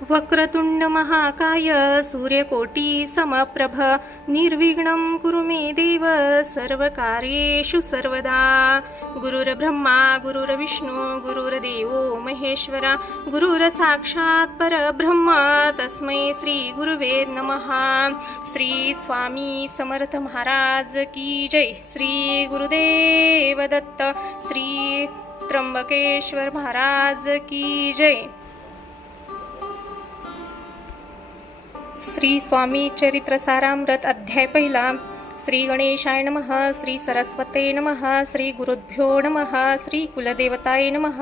वक्रतुंड महाकाय सूर्यकोटी समप्रभ निर्विघ्नं कुरु मे देव सर्वकार्येषु सर्वदा। गुरुर्ब्रह्मा गुरुर्विष्णू गुरुर्देवो महेश्वरा गुरुर्साक्षात् परब्रह्म तस्मै श्री गुरुवे नमः। श्री स्वामी समर्थ महाराज की जय। श्री गुरुदेव दत्त श्री त्र्यंबकेश्वर महाराज की जय। श्री स्वामी चरित्र सारामृत अध्याय पहिला। श्री गणेशाय नमः। श्री सरस्वते नमः। श्री गुरुभ्यो नमः। श्री कुलदेवताय नमः।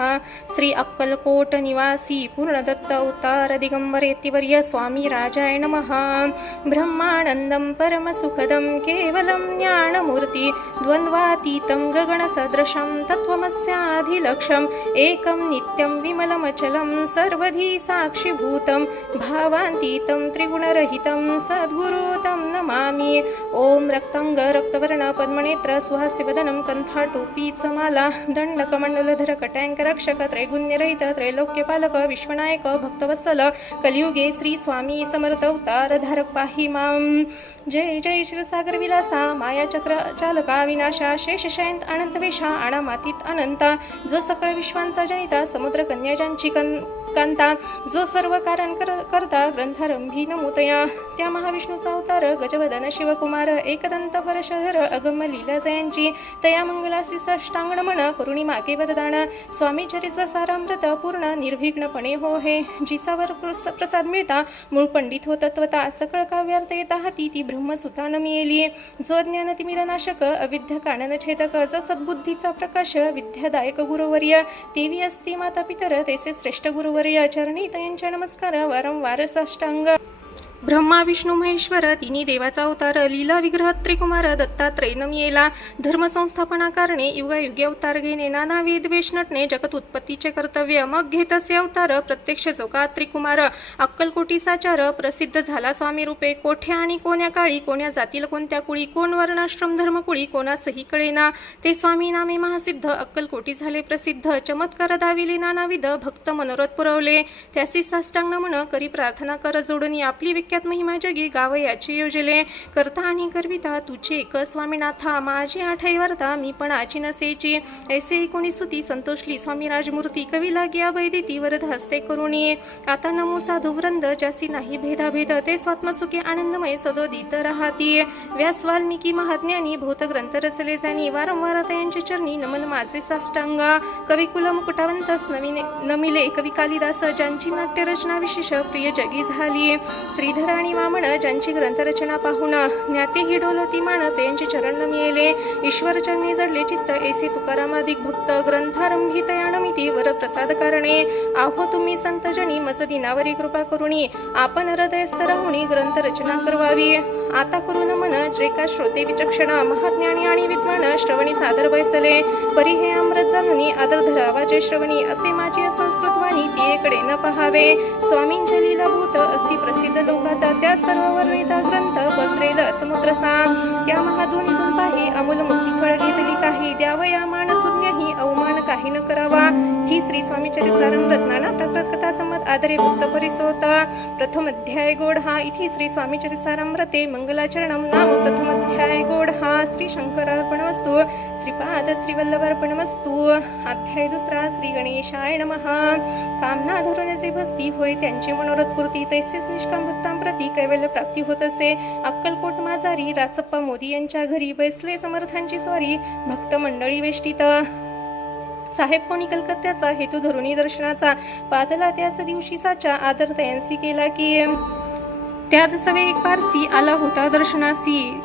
श्री अक्कलकोट निवासी पूर्णदत्त अवतार दिगंबर यतिवर्य स्वामी राजाय नमः। ब्रह्मानंदं परमसुखदं केवलं ज्ञानमूर्ति द्वंद्वातीतं गगनसदृशं तत्त्वमस्याधिलक्ष्यम् एकं नित्यं विमलमचलं सर्वधी साक्षिभूतं भावान्तीतं त्रिगुणरहितं सद्गुरु तं नमामि। ओम रक्तांग रक्तवर्ण पद्मनेत्र सुहास्यवदनं कंठाटोपीचमाला दंडकमंडलधर कटँक रक्षक त्रैगुण्यरहित त्रैलोक्यपालक विश्वनायक भक्तवत्सल कलियुगे श्री स्वामी समर्थ अवतार धारक पाहि मां। जय जय क्षीरसागर विलासा मायाचक्र चालका विनाशा शेषशयंत अनंतवेशा अनामातीत अनंता जो सकळ विश्वांचा जनिता समुद्र कन्या ज्यांची कांता जो सर्व कारण करता ग्रंथारंभी नमूतया त्या महाविष्णूचा अवतार गजवदन शिवकुमार एकदंत परशधर अगम लीला जयांची तया मंगलासी साष्टांग नमन करुणी मागे वरदान। स्वामी चरित्र सारामृत पूर्ण निर्विघ्नपणे हो हे जिचावर प्रसाद मिळता मूळ पंडित हो तत्वता सकळ काव्यार्थ येता हाती ती ब्रह्मसुता न मिळेली। जो ज्ञान तिमिरनाशक अविद्या कानन छेदक जो सद्बुद्धीचा प्रकाश विद्यादायक गुरुवर्य तेवी असती माता पितर तेसे श्रेष्ठ गुरुवर्य चरणी तयांच्या नमस्कार वारंवार साष्टांग। ब्रह्मा विष्णू महेश्वर तिन्ही देवाचा अवतार लीला विग्रह त्रिकुमार दत्तात्रय नमियेला धर्म संस्थापना कारणे युगायुगे अवतार घेणे नाना वेद वेश नटणे जगत उत्पत्तीचे कर्तव्य मग घेत असे अवतार प्रत्यक्ष जोका त्रिकुमार अक्कलकोटी साचार प्रसिद्ध झाला स्वामी रूपे कोठ्या आणि कोण्या काळी कोण्या जातील कोणत्या कुळी कोण वर्णाश्रम धर्मकुळी कोणासही कळेना ते स्वामी नामे महासिद्ध अक्कलकोटी झाले प्रसिद्ध चमत्कार दाविले नानाविध भक्त मनोरथ पुरवले त्यासी साष्टांग नमन करी प्रार्थना कर जोडणी आपली विख्यात महिमा जगी गाव याचे योजले करता आणि करविता तुझे एक स्वामीनाथा माझी आठई वर्ता मी पण आची नसेची ऐसे कोणी स्तुती संतोषली स्वामी राजमूर्ती कवी लागी अभयदिती वरद हस्ते करुणी आता नमो साधू वृंद जास्ती नाही भेदाभेद ते स्वात्मसुखी आनंदमय सदोदित राहती व्यास वाल्मिकी महाज्ञानी भूत ग्रंथ रचले जाणी वारंवार त्यांचे चरणी नमन माझे साष्टांग कवी कुल मुकुटावंतस नमिले कवी कालिदास ज्यांची नाट्य रचना विशेष प्रिय जगी झाली श्रीधर आणि वामन ज्यांची ग्रंथरचना पाहून ज्ञाते ही डोलती मान त्यांचे चरण नमिले ईश्वर चरणी जडले चित्त ऐसे तुकारामादिक भक्त ग्रंथारंभी तयानमिती वर प्रसाद कारणे आहो तुम्ही संत जनी मज दिनावरी कृपा करुणी आपण हृदयस्थ राहुणी ग्रंथ रचना करवावी। आता करू नमन जे का श्रोते विचक्षण महाज्ञानी आणि विद्वान श्रवणी सादर बैसले परी हे अमृत जाणूनी आदर धरावा जे श्रवणी असे माझी असंस्कृत वाणी तियेकडे न पहावे स्वामींच्या लीलाभूत असती प्रसिद्ध लोकात त्या सर्व वर्णिता ग्रंथ पसरेल समुद्रसा त्या महाधुनीतून पाही अमूल मुक्ती फळ घेतली काही द्यावया मानसुज्ञही अवमान काही न करावा ही श्री स्वामी चरित्रामृत नाना प्रकृत कथा संमत आदरे भक्त परिसोत प्रथम अध्याय गोड हा इथे श्री स्वामी चरित्रामृते मंगलाचरणम नाम प्रथम अध्याय गोड हा श्री शंकरार्पणमस्तु श्रीपाद श्रीवल्लभार्पणमस्तु। अध्याय दुसरा श्री गणेशाय नमः। कामना धरून जे भस्ती होय त्यांचे मनोरथ पूर्ती तैसेच निष्काम भक्तांप्रती कैवल्य प्राप्ती होत असे अक्कलकोट माजारी राचप्पा मोदी यांच्या घरी बैसले समर्थांची स्वारी भक्त मंडळी वेष्टीत साहेब कोणी कलकत्त्याचा हेतू धरुणी दर्शनाचा पादला त्याच दिवशीचा आदर तयांसी केला की त्याच सवे एक पारसी आला होता दर्शनासी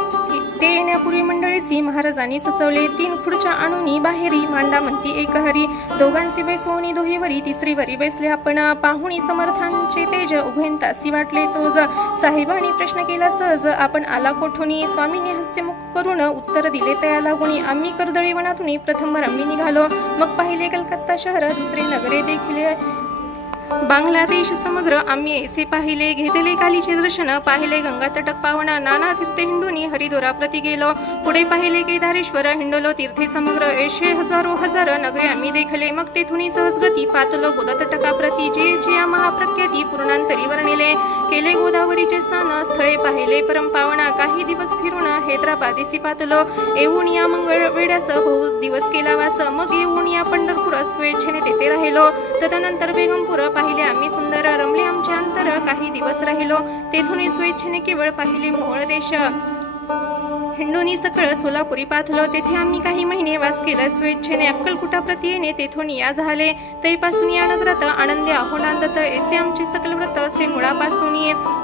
ते येण्यापूर्वी मंडळीची महाराजांनी सुचवले 3 खुर्च्या आणूनी बाहेरी मांडा म्हणती एक हरी दोघांचे बैसवणी दोहीवरी तिसरी वरी बैसले आपण पाहुणी समर्थांचे तेज उभयंतासी वाटले चोज साहेबांनी प्रश्न केला सहज आपण आला कोठुनी स्वामींनी हास्यमुख करून उत्तर दिले तया लागुणी आम्ही कर्दळी वनातून प्रथम आम्ही निघालो मग पाहिले कलकत्ता शहर दुसरे नगरे देखील बांगलादेश समग्र आम्ही ऐसे पाहिले, घेतले कालीचे दर्शन, पाहिले गंगा तटक पावना, नाना तीर्थे हिंडूनी हरिद्वारा प्रति गेलो, पुढे पाहिले केदारेश्वर, हिंडलो तीर्थे समग्र, ऐशे हजारो हजार नगरे आम्ही देखले, मग तेथुनी सहज गती पातलो गोदा तटका प्रति, जे जे महाप्रख्याती पूर्णांतरी वर्णिले, केले गोदावरीचे स्नान, स्थळे पाहिले परम पावना, काही दिवस फिरून हैदराबादेसी पातलो, येऊन या मंगळ वेड्यास बहु दिवस केला वास, मग येऊन या पंढरपूर स्वेच्छेने तेथे राहिलो, तदनंतर बेगमपूर पाहिले आम्ही सुंदर, रमले आमचे अंतर, काही दिवस राहिलो, तेथून स्वेच्छेने केवळ पाहिले मोहोळ देश, हिंडोनी सकळ सोलापुरी पाथलो, तेथे आम्ही काही महिने वास केला, स्वेच्छेने अक्कलकुटा प्रति येणे तेथून या झाले, तैपासून या नगरात आनंदे आहोनांदत, ऐसे आमचे सकल व्रत असे मुळापासून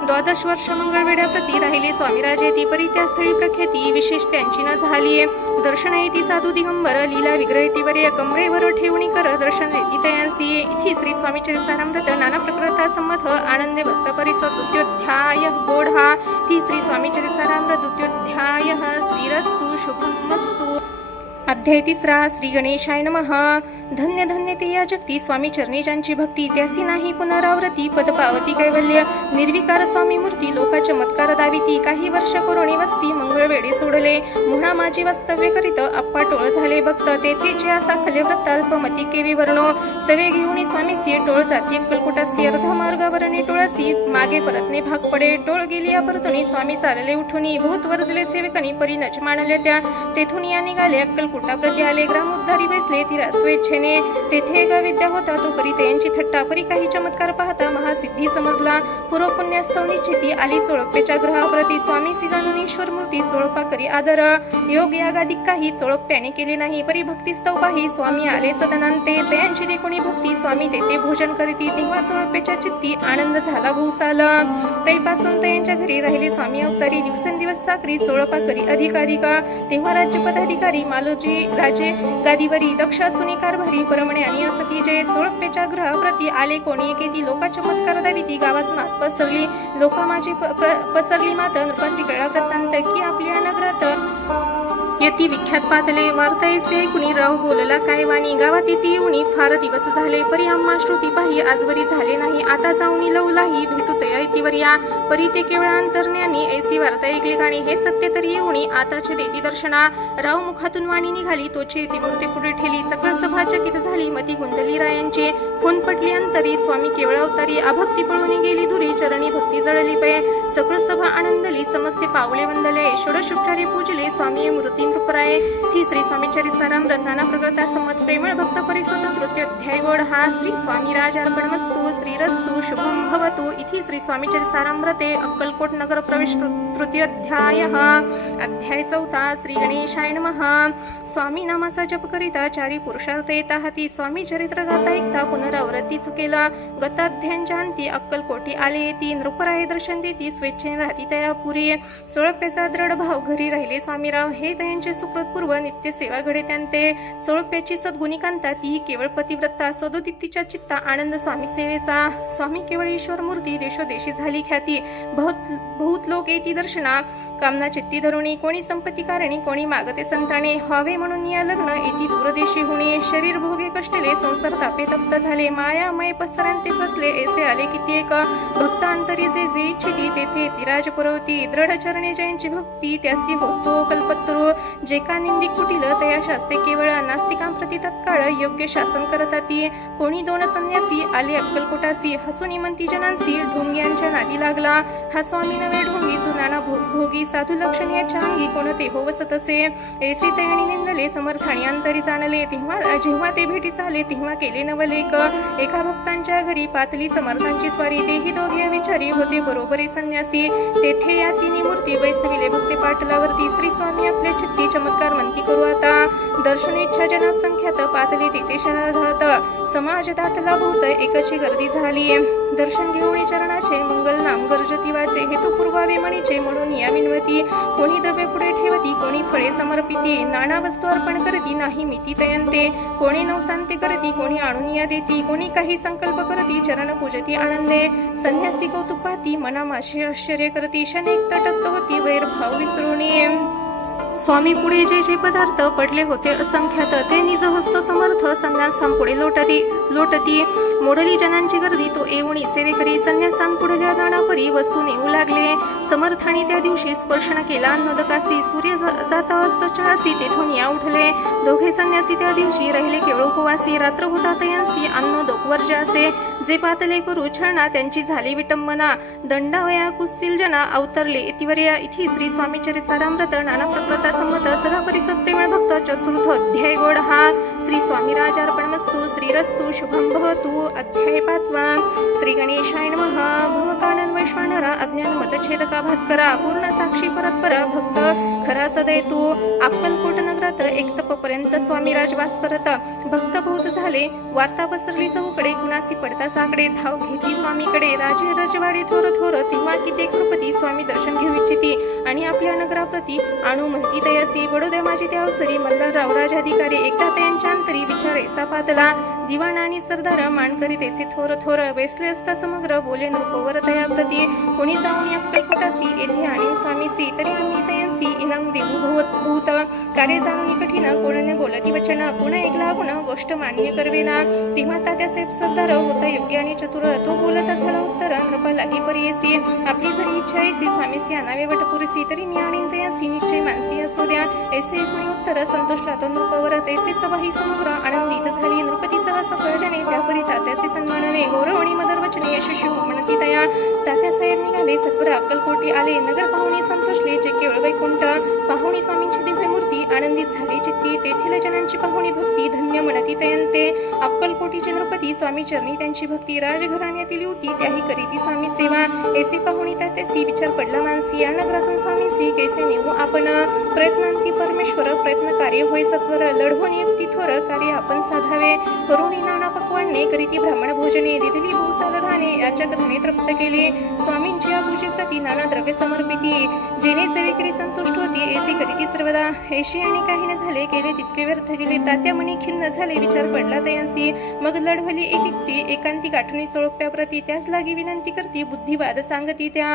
12 वर्ष मंगळवेढ्या प्रति राहिले स्वामीराजे, ती परी त्या स्थळी प्रख्याती विशेष त्यांची न झाली, दर्शन येती साधू दिगंबर, लीला विग्रहिती वर्य, कमरेवर ठेवणी कर दर्शन देती तयांसी, इथे श्री स्वामी चरितामृत नाना प्रकृता संमत आनंदे भक्त परिसर द्वितीयोध्याय गोढा, ती श्री स्वामी चरितामृत द्वितीयोध्याय श्रीरस्तु शुभमस्तु। अध्याय 3 श्री गणेशाय नमः। धन्य धन्य ते या जगती स्वामी चरणी ज्यांची भक्ती, त्यासी नाही पुनरावृत्ती, पद पावती कैवल्य, निर्विकार स्वामी मूर्ती लोका चमत्कार दाविती, काही वर्ष कोरोणी वस्ती मंगळवेढी सोडले, म्हणा माझी वास्तव्य करीत आप्पा टोळ झाले भक्त, तेथेचे असा खले व्रत अल्पमती केवी वर्णो, सवे घेऊन स्वामीसी टोळ जाती अक्कलकोटासी, अर्ध मार्गावरणी टोळासी मागे परतणे भाग पडे, टोळ गेली या परतुनी स्वामी चालले उठुनी, बहुत वर्जले सेवकणी परी नच मानले त्या, तेथून या निघाले अक्कलकोटा प्रति आले, ग्राम उद्धारी बसले तिरा स्वेच्छेने, तेथे एक विद्या होता तो करी त्यांची थट्टा, परी काही चमत्कार पाहता महासिद्धी समजला, पूर्व पुण्यास्तव निश्चिती आली चोळप्याच्या ग्रहाप्रती, स्वामी सिजानून ईश्वर मूर्ती चोळपा करी आदर, योग यागादिक काही चोळप्याने केले नाही, परी भक्तिस्तव पाही स्वामी आले सदनांते, त्यांची देखुणी भक्ती स्वामी तेथे भोजन करीती, तेव्हा चोळप्याच्या चित्ती आनंद झाला भूसाल, तैपासून त्यांच्या घरी राहिले स्वामी अवतारी, दिवसेंदिवस चाकरी चोळपा करी अधिकाधिका, तेव्हा राज्य पदाधिकारी मालोजी राजे गादीवरी, दक्ष असूनी कारभारी परमणे आणि असती, जे चोळप्याच्या ग्रहाप्रती आले कोणी एकेती, लोका चमत्कार दाविती, गावात मात पसरली, लोका माझी पसरली मात, नृपासी कळला वृत्तांत, की आपल्या नगरात यती विख्यात पातले, वार्तायसे कुणी राव बोलला काय वाणी, गावात येती येऊनी फार दिवस झाले, परी आम्हा श्रुती पाही आजवरी झाले नाही, आता जाऊनी लवलाही भेटू तया येतीवर या, परी ते केवळ अंतर्ज्ञानी ऐसी वार्ता ऐकली गाणी, हे सत्य तरी येऊनी आताचे देती दर्शना, राव मुखातून वाणी निघाली तोची ती मूर्ती पुढे ठेली, सकळ सभा चकित झाली मती गुंतली रायांची, खून पटली अंतरी स्वामी केवळ अवतारी, अभक्ती पळून गेली दुरी चरणी भक्ती जळली पे, सकळ सभा आनंदली समस्ते पावले वंदले, षोडशोपचारे पूजले स्वामी मूर्ती नृपराय, ती श्री स्वामी चरितामृत नाना प्रकृता संमत प्रेमळ भक्त परिस्वतंत्र अध्याय गोड हा श्री स्वामी राजार्पणमस्तु श्रीरस्तु शुभम भवतु। इति श्री स्वामी चरितामृते अक्कलकोट नगर प्रवेश तृतीय अध्याय। अध्याय 4 श्री गणेशाय नमः। स्वामी नामाचा जप करिता चारी पुरुषार्थ येता हाती, स्वामी चरित्र गाता ऐकता पुनरावृत्ती चुकेला, गताध्यांच्या अंती अक्कलकोटी आले येती, नृपराय दर्शन देती स्वेच्छेने राहती तया पुरी, चोळप्याचा दृढ भाव घरी राहिले स्वामीराव, हे त्यांचे सुकृतपूर्व नित्य सेवा घडे त्यांते, चोळप्याची सद्गुणिकांता ती केवळ पतिव्रता, सदोदितीच्या चित्ता आनंद स्वामी सेवेचा, स्वामी केवळ ईश्वर मूर्ती देशोदेशी झाली ख्याती, बहुत लोक येती दर्शना कामना चित्ती धरुणी, कोणी संपत्ती कारणी कोणी मागते संताने, व्हावे म्हणून या लग्न येती दूरदेशी होणे, शरीर भोगे कष्टले संसार तापे तप्त झाले, मायामय पसरांते फसले ऐसे आले कित्येक, भक्त अंतरी जे जे इच्छिती तेथे तिराज पुरवती, दृढ चरणे जयांची भक्ती त्यासी होतो कल्पतरू, जे का निंदिक कुटील तया शास्ते केवळ, नास्तिकांप्रती तत्काळ योग्य शासन करताती, कोणी दोन संन्यासी आले अक्कलकोटासी, हसून इमंती जनांसी ढोंग्यांच्या नादी लागला, हा स्वामी नवे ढोंगी जुनाना भोगी, साधू लक्षण याच्या अंगी कोणते हो वसत असे, ऐसे तयाणी निंदले समर्थाणी अंतरी जाणले, जेव्हा ते भेटीस आले तेव्हा केले नवलेक, एका भक्तांच्या घरी पातली समर्थांची स्वारी, तेही दोघे विचारी होते बरोबरी संन्यासी, तेथे या तिन्ही मूर्ती बैसविले भक्ते पाटलावरती, श्री स्वामी आपल्या चित्ती चमत्कार म्हणती करू आता, दर्शन इच्छा जनसंख्यात पातली तेथे शरणार्थ, समाज दाटला भूत एकची गर्दी झाली, दर्शन घेऊन चरणाचे मंगल नाम गर्जती वाचे, हेतू पूर्वावे म्हणीचे म्हणून या विनवती, कोणी द्रव्य पुढे ठेवती कोणी फळे समर्पिती, नाना वस्तू अर्पण करती नाही मिती तयंते, कोणी नवसांते करती कोणी आणून या देती, कोणी काही संकल्प करती चरण पूजती आनंदे, संन्यासी कौतुक पाहती मना माशे आश्चर्य करती, क्षणिक तटस्थ होती वैरभाव विसरुणी, स्वामी पुढे जे जे पदार्थ पडले होते असंख्यात, ते निज हस्त समर्थ संन्यासांपुढे लोटती, मोडली जनांची गर्दी तो येऊनी सेवेकरी संन्यासान पुढल्या दाणापरी वस्तू नेऊ लागले. समर्थाने त्या दिवशी स्पर्शन केला अन्नोदकासी. सूर्य जाता अस्त चळासी तेथून या उठले. दोघे संन्यासी त्या दिवशी राहिले केवळ उपवासी. रात्र होता तयांसी अन्नोदक वर्ज असे. जे पातले करू छळना त्यांची झाली विटंबना. दंडावया कुस्तील जना अवतरले इतिवर्या. इथी श्री स्वामी चरितामृत नाना प्रकृता संमत सदा परिसत प्रेमळ भक्त चतुर्थ अध्याय गोड हा. श्री स्वामी राजार्पणमस्तु. श्रीरस्तु शुभम भवतु. अध्याय 5. श्री गणेशाय नमः. भवकानन वैश्वानरा अज्ञान मतछेदका भास्करा. पूर्ण साक्षी परत्परा भक्त खरा सदै तू. अक्कलकोट नगरात एकतपपर्यंत स्वामी राजवास करत. भक्त बहुत झाले वार्ता पसरली चौकडे. कुणासी पडता साकडे धाव घेती स्वामीकडे. राजे रजवाडे थोर थोर तेव्हा किती कृपती. स्वामी दर्शन घेऊ इच्छिती आणि आपल्या नगराप्रती आणू म्हणती तयासी. बडोद्या माझी त्या अवसरी मल्हारराव राजाधिकारी. एकदा त्यांच्या अंतरी विचारे सापातला. दिवाण आणि सरदार मान करीत ऐसे थोर थोर. बेसले असता समग्र बोले नृपवर तयाप्रती. कोणी जाऊन अक्कलकोटासी येथे आणि स्वामीसी. तरी आम्ही तयांसी इनाम देऊ भूत. कार्य जाणून कठीण कोणाने बोलती वचन. कोण ऐकला कोण गोष्ट मान्य करवेना. तेव्हा तात्यासाहेब सरदार होता योग्य आणि चतुर. तो बोलता झाला उत्तर नृपालाही परियसी. आपली जरी इच्छा ऐसी स्वामीसी आणावे वटपुरीसी. तरी ज्ञानी तयांसी निश्चय मानसी असो द्या. ऐसे कोणी उत्तर संतोषला तो नृपवर. ऐसे सभाही समग्र आनंदित झाली. नृपती सभा सकळ जने त्यापरी तात्यासी सन्मानाने. गौरवणी मदर वचने यशस्वी म्हणती तया. तात्यासाहेब निघाले सत्वर अक्कलकोटी आले. नगर पाहुणी संतोषले जे केवळ वैकुंठ. पाहुणी स्वामींची दिव्य मूर्ती आनंदित झाली चित्ती. तेथील जनांची पाहुणी भक्ती धन्य म्हणती तयंते. अक्कलकोटीचे नृपती स्वामी चरणी त्यांची भक्ती. राजघराण्यातील युती त्याही करीती स्वामी सेवा. ऐसे पाहुणी तात्यासी विचार पडला मानसी. या नगरातून स्वामीसी कैसे नेऊ आपण. प्रयत्नांती परमेश्वर प्रयत्न कार्य होय सत्वर. लढवून युक्ती थोर कार्य आपण साधावे. करुणी नाना पक्वाने करीती ब्राह्मण भोजने. दिलेली भूसाधाने याच्या कथने तृप्त केले. स्वामींची या पूजेप्रती नाना द्रव्य समर्पिती. जेणे सेवेकरी संतुष्ट होती ऐसी करीती सर्वदा. ऐशी आणि काही न झाले केले तितके व्यर्थ गेले. तात्या मनी खिन्न झाले विचार पडला तयांसी. मग लढवली एक युक्ती एकांती गाठणी चोळप्याप्रती. त्यास लागी विनंती करती बुद्धिवाद सांगती त्या.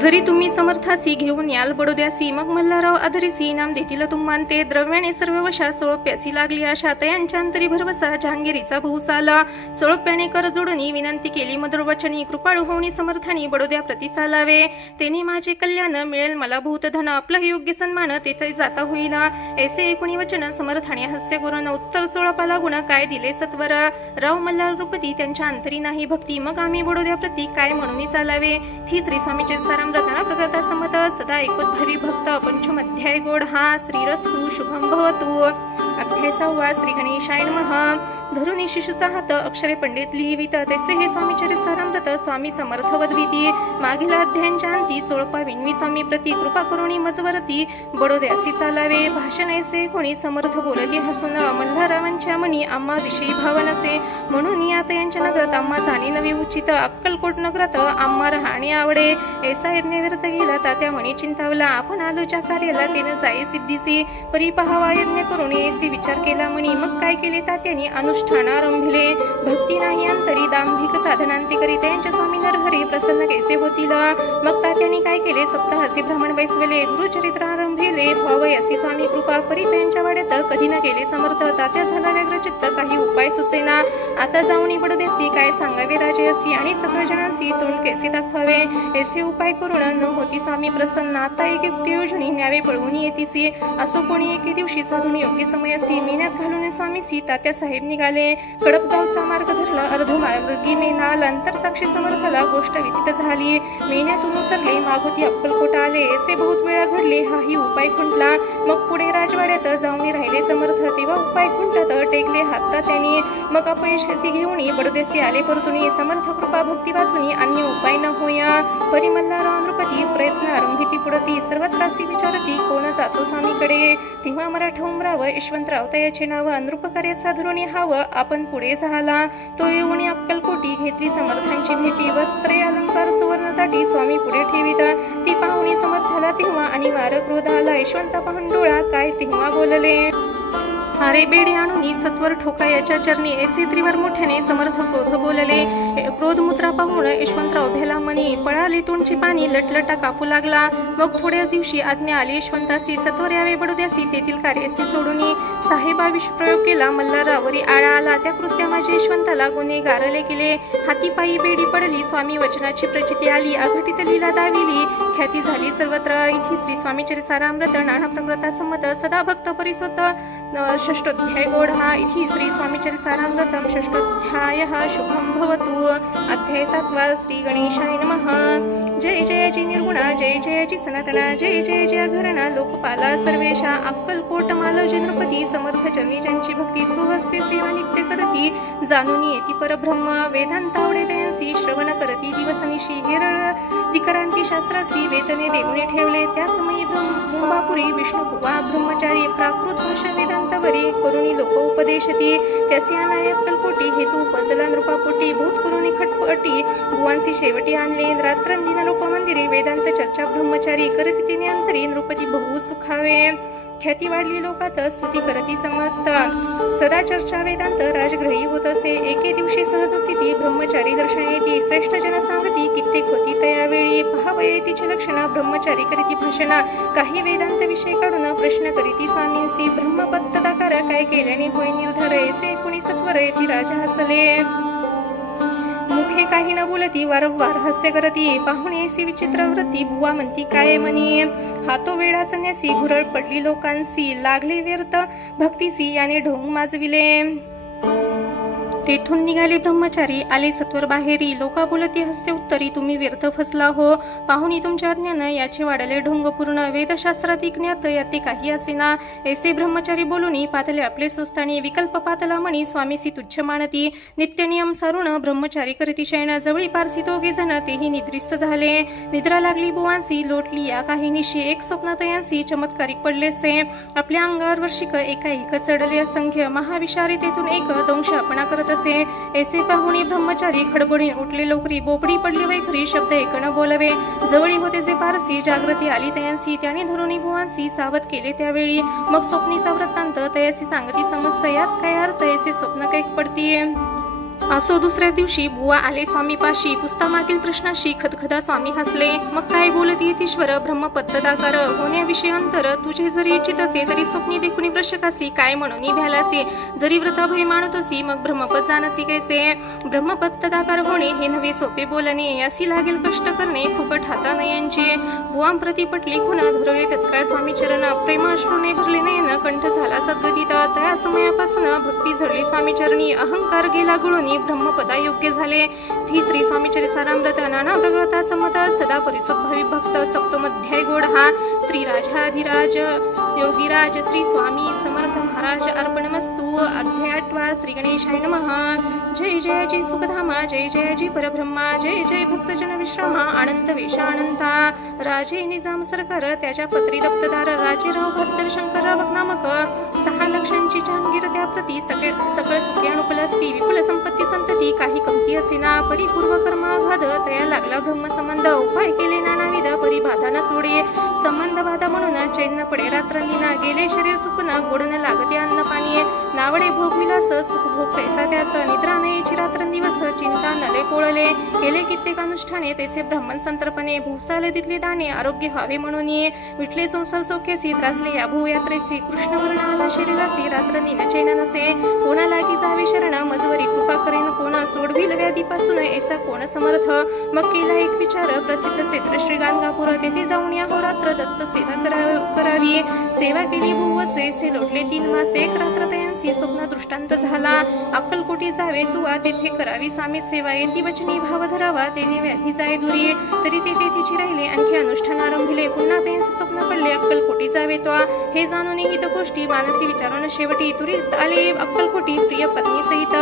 जरी तुम्ही समर्थासी घेऊन याल बडोद्यासी. मग मल्हारराव आदरीसी इनाम देतील तुम्हांते. द्रव्याने सर्व वशा चोळप्यासी लागली आशा. तयांच्या अंतरी भरवसा जहांगीरीचा बहुस आला. चोळप्याने कर जोडणी विनंती केली मधुरवचनी. कृपाळू होणी समर्थानी बडोद्या प्रती चालावे. तेने माझे कल्याण मिळेल मला भूतधन. आपला योग्य सन्मान तेथे जाता होईल. ऐसे एकूणी वचन समर्थाने हास्य करून. उत्तर चोळपाला गुण काय दिले सत्वर. राव मल्हार नृपती त्यांच्या अंतरी नाही भक्ती. मग आम्ही बडोद्या प्रती काय म्हणून चालावे. थी श्री स्वामी चरितामृत प्रकृता संमत सदा एकोद्भावी भक्त. पंचम अध्याय गोड हा. श्रीरस्तु शुभम भवतु. अध्याय 6. श्री गणेशाय नमः. धरुणी शिशुचा हात अक्षरे पंडित लिहिवित. तैसे हे स्वामी चरितामृत स्वामी समर्थ वदविती. मागील अध्यायांच्या अंती चोळपा विनवी स्वामी प्रती. कृपा करुणी मजवरती बडोद्यासी चालावे. भाषण ऐसे कोणी समर्थ बोलती हसून. मल्हाररावांच्या मनी आम्हा विषयी भाव नसे. म्हणून यात यांच्या नगरात आम्हा जाणे नवे उचित. अक्कलकोट नगरात आम्हा राहणे आवडे. ऐसा यज्ञ व्यर्थ गेला तात्या म्हणे चिंतावला. आपण आलोच्या कार्याला तेनं जाई सिद्धीसी. परी पहावा यज्ञ करून ऐसी विचार केला म्हणी. मग काय केले तात्यानी अनुष्ठानारंभिले. भक्ती नाही अंतरी दांभिक साधनांती करी. त्यांच्या स्वामी नरहरी प्रसन्न कैसे होतील. मग तात्यानी काय केले सप्ताहासी ब्राह्मण बैसवले. गुरुचरित्र आरंभिले व्हावय अशी स्वामी कृपा. परी त्यांच्या वाड्यात कधी न गेले समर्थ. तात्या झाला व्यग्रचित्त काही उपाय सुचेना. आता जाऊन बडोद्यासी काय सांगावे राजे असी. आणि सकळ जनांसी तोंड कैसे दाखवावे. ऐसे उपाय करून न होती स्वामी प्रसन्न. आता एक युक्ती योजनी न्यावे पळवून येतीसी. असो कोणी एके दिवशी साधून योग्य समयसी. मेन्यात घालून स्वामीसी तात्या साहेब निघाले. कडपगावचा मार्ग धरला अर्धमार्गी मेनाल. अंतर साक्षी समर्थाला गोष्ट विदित झाली. मेन्यातून उतरले मागोती अक्कलकोट आले. ऐसे बहुत वेळा घडले हाही उपाय खुंटला. मग पुढे राजवाड्यात जाऊन राहिले समर्थ. तेव्हा उपाय खुंटतात टेकले हात त्यांनी. मग अपयश घेऊन बडोदेसी आले परतुनी. समर्थ कृपा भक्ती वाचुनी अन्य उपाय न होया. परी मल्हारराव नृपती प्रयत्न आरंभिती पुढती. सर्वत्रासी विचारती कोण जातो स्वामीकडे. तेव्हा मराठा उमराव यशवंतराव तयाचे नाव. नृपकार्याचा धरुणी हावं आपण पुढे झाला. तो येऊन अक्कलकोटी घेतली समर्थांची भेटी. वस्त्रे अलंकार सुवर्ण ताटी स्वामी पुढे ठेविता. ती पाहुणी समर्थाला तेव्हा आणि वार क्रोध आला. यशवंता पाहून डोळा काय तेव्हा बोलले. अरे बेडी आणून सत्वर ठोका याच्या चरणी. ऐसे त्रिवर मोठ्याने समर्थ क्रोध बोलले. क्रोधमुद्रा पाहून यशवंतराव भेलामणी पळाले तोंडचे पाणी लटलटा कापू लागला. मग थोड्या दिवशी आज्ञा आली यशवंतासी सत्वर यावे बडोद्यासी तेथील कार्यासी सोडून साहेबा विषप्रयोग केला मल्हारावरी आळा आला. त्या कृत्या माझे यशवंताला गुन्हेगारले केले. हातीपायी बेडी पडली स्वामी वचनाची प्रचिती आली. अघटित लीला दाविली ख्याती झाली सर्वत्र. इथे श्री स्वामी चरितामृत नाना प्रकृता संमत सदा भक्त परिसोत षष्ठोध्याय गोढा. इथे श्री स्वामी चरितामृत षष्ठोध्याय शुभम भवतु. अध्याय 7 श्री गणेशाय नमः. जय जयाची निर्गुणा जय जयाची सनातना जय जय जय घरणा लोकपाला सर्वेशा. अक्कलकोट मालवजी नृपती समर्थ चरणी ज्यांची भक्ती सुहस्ते सेवा नित्य करती. जाणून येती परब्रह्म वेदांतावडे दयांसी श्रवण करती दिवसनिशी. हेरळ दिकरांती शास्त्रासी वेदने देऊने ठेवले. त्या समयी मुंबापुरी विष्णुभुवा ब्रह्मचारी प्राकृत भाषा वेदांतावरी करुणी लोक उपदेशती. त्यासी आणाय अक्कलकोटी हेतू उपजला नृपापोटी. भूत करुणी खटपटी भुवांसी शेवटी आणले. रात्रंदिन लोक मंदिरे वेदांत चर्चा ब्रह्मचारी करती तिने अंतरी नृपती बहु सुखावे. ख्याती वाढली लोकात स्तुती करती समस्त. सदा चर्चा वेदांत राजग्रही होत असे. एके दिवशी सहज स्थिती ब्रह्मचारी दर्शन येती. श्रेष्ठ जन सांगती कित्येक होती तयावेळी. पहावये तिचे लक्षण ब्रह्मचारी करीती भाषण. काही वेदांत विषय काढून प्रश्न करीती स्वामींसी. ब्रह्मपत्तदाकार काय केल्याने होय निर्धार. ऐसे कुणी सत्वर येती राजा हसले. मुखे काही न बोलती वारंवार हास्य करती. पाहुणेसी विचित्र वृत्ती बुवा म्हणती काय म्हणी. हातो वेळा संन्यासी घुरळ पडली लोकांसी. लागले व्यर्थ भक्तीसी याने ढोंग माजविले. तेथून निघाले ब्रह्मचारी आले सत्वर बाहेरी. लोका बोलती हस्य उत्तरी तुम्ही व्यर्थ फसला हो. पाहुणी तुमच्या ज्ञान याचे वाढले ढोंग पूर्ण. वेदशास्त्रात ज्ञात याते काही असेना. ऐसे ब्रह्मचारी बोलूनी पातले आपले सुस्तानी. विकल्प पातला म्हणी स्वामीसी तुच्छ मानती. नित्य नियम सारून ब्रह्मचारी करीती शयन. जवळी पारसी दोघे जण तेही निद्रिस्त झाले. निद्रा लागली बुवांसी लोटली या काही निशी. एक स्वप्न तयांसी चमत्कारिक पडलेसे. आपल्या अंगावर वर्षिक एकाएक चढले असंख्य. महाविषारी तेथून एक दंश आपणा करत असे. ऐसे पाहुणी ब्रह्मचारी खडबडीन उठले लवकरी. बोबडी पडली वैखरी शब्द एक न बोलवे. जवळी होते जे पारसी जागृती आली तयांसी. त्याने धरुणी बुवांसी सावध केले त्यावेळी. मग स्वप्नीचा वृत्तांत तयासी सांगती समस्त. यात काय अर्थ ऐसे स्वप्न कैक पडतीये. असो दुसऱ्या दिवशी बुवा आले स्वामी पाशी. पुस्तकामागील प्रश्नाशी खदखदा स्वामी हसले. मग काय बोलत येतीश्वर ब्रह्मपत्तदाकार. होण्याविषयी अंतर तुझे जरी इच्छित असे तरी स्वप्नी देखुनी वृषकासी काय म्हणून भ्यालासी. जरी व्रताभय मानतोसी मग ब्रह्मपद जाणसी कैसे. ब्रह्मपत्तदाकार होणे हे नव्हे सोपे बोलणे. यासी लागेल कष्ट करणे फुकट हाता नयांचे. बुवांप्रती पटली खुणा धरले तत्काळ स्वामी चरण. प्रेमाश्रूने भरले नयन कंठ झाला सद्गतीत. त्या समयापासून भक्ती झडली स्वामी चरणी. अहंकार गेला गळून ब्रह्मपदा योग्य झाले. धी श्री स्वामी चरितामृत नाना प्रकृता संमत सदा परिसुत भावी भक्त. सप्तमोध्याय गोढा. श्री राजाधिराज योगीराज श्री स्वामी समर्थ महाराज अर्पणमस्तु. अध्याय 8 श्री गणेशाय नमः. जय जयाची सुखधामा जय जयाची परब्रह्मा. जय जय भक्तजन विश्रामा अनंत वेशा अनंता. राजे निजाम सरकार त्याच्या पत्री दप्तदार. राजेराव बहादर शंकरराव नामक 6 लक्षांची जहांगीर त्याप्रती सकळ सुखी अनुकूल असती. विपुल संपत्ती संतती काही कमती असेना. परिपूर्व कर्माघात तया लागला ब्रह्मसंबंध. उपाय केले नानाविध परी बाधा न सोडे. संबंध बाधा म्हणून चैन पडे रात्रंदिना. गेले शरीर सुखना गोडन लागते अन्न पाणी. नावडे भोग विलास सुख भोग पैसा त्याच. निद्रा नयेची रात्रंदिवस चिंता नले पोळले. केले कित्येक अनुष्ठाने तेसे ब्राह्मण संतर्पणे. भूसाले दितले दाणे आरोग्य व्हावे म्हणून. विठले संसार सौख्यासी त्रासले या भूयात्रेसी. कृष्ण वर्णाला शरीरासी रात्रंदिन चैन नसे. कोणा लागी जावे शरण मजवरी कृपा करेन कोण. सोडविल व्याधीपासून ऐसा कोण समर्थ. मग केला एक विचार प्रसिद्ध क्षेत्र श्री गाणगापूर. तेथे जाऊन या होरात्र दत्त सेवा करावी. सेवा केली भूवसे से लोटले 3 मासे. एक रात्र तयांसी स्वप्न दृष्टांत झाला. अक्कलकोटी जावे तुवा तेथे करावी स्वामी सेवा. येती वचनी भाव धरावा तेने व्याधी जाय दुरी. तरी तेथे तिची राहिले आणखी अनुष्ठान आरंभिले. पुन्हा त्यांचे स्वप्न पडले अक्कलकोटी जावे त्वा. हे जाणून हित गोष्टी मानसी विचारून शेवटी. तुरीत आले अक्कलकोटी प्रिय पत्नी सहित.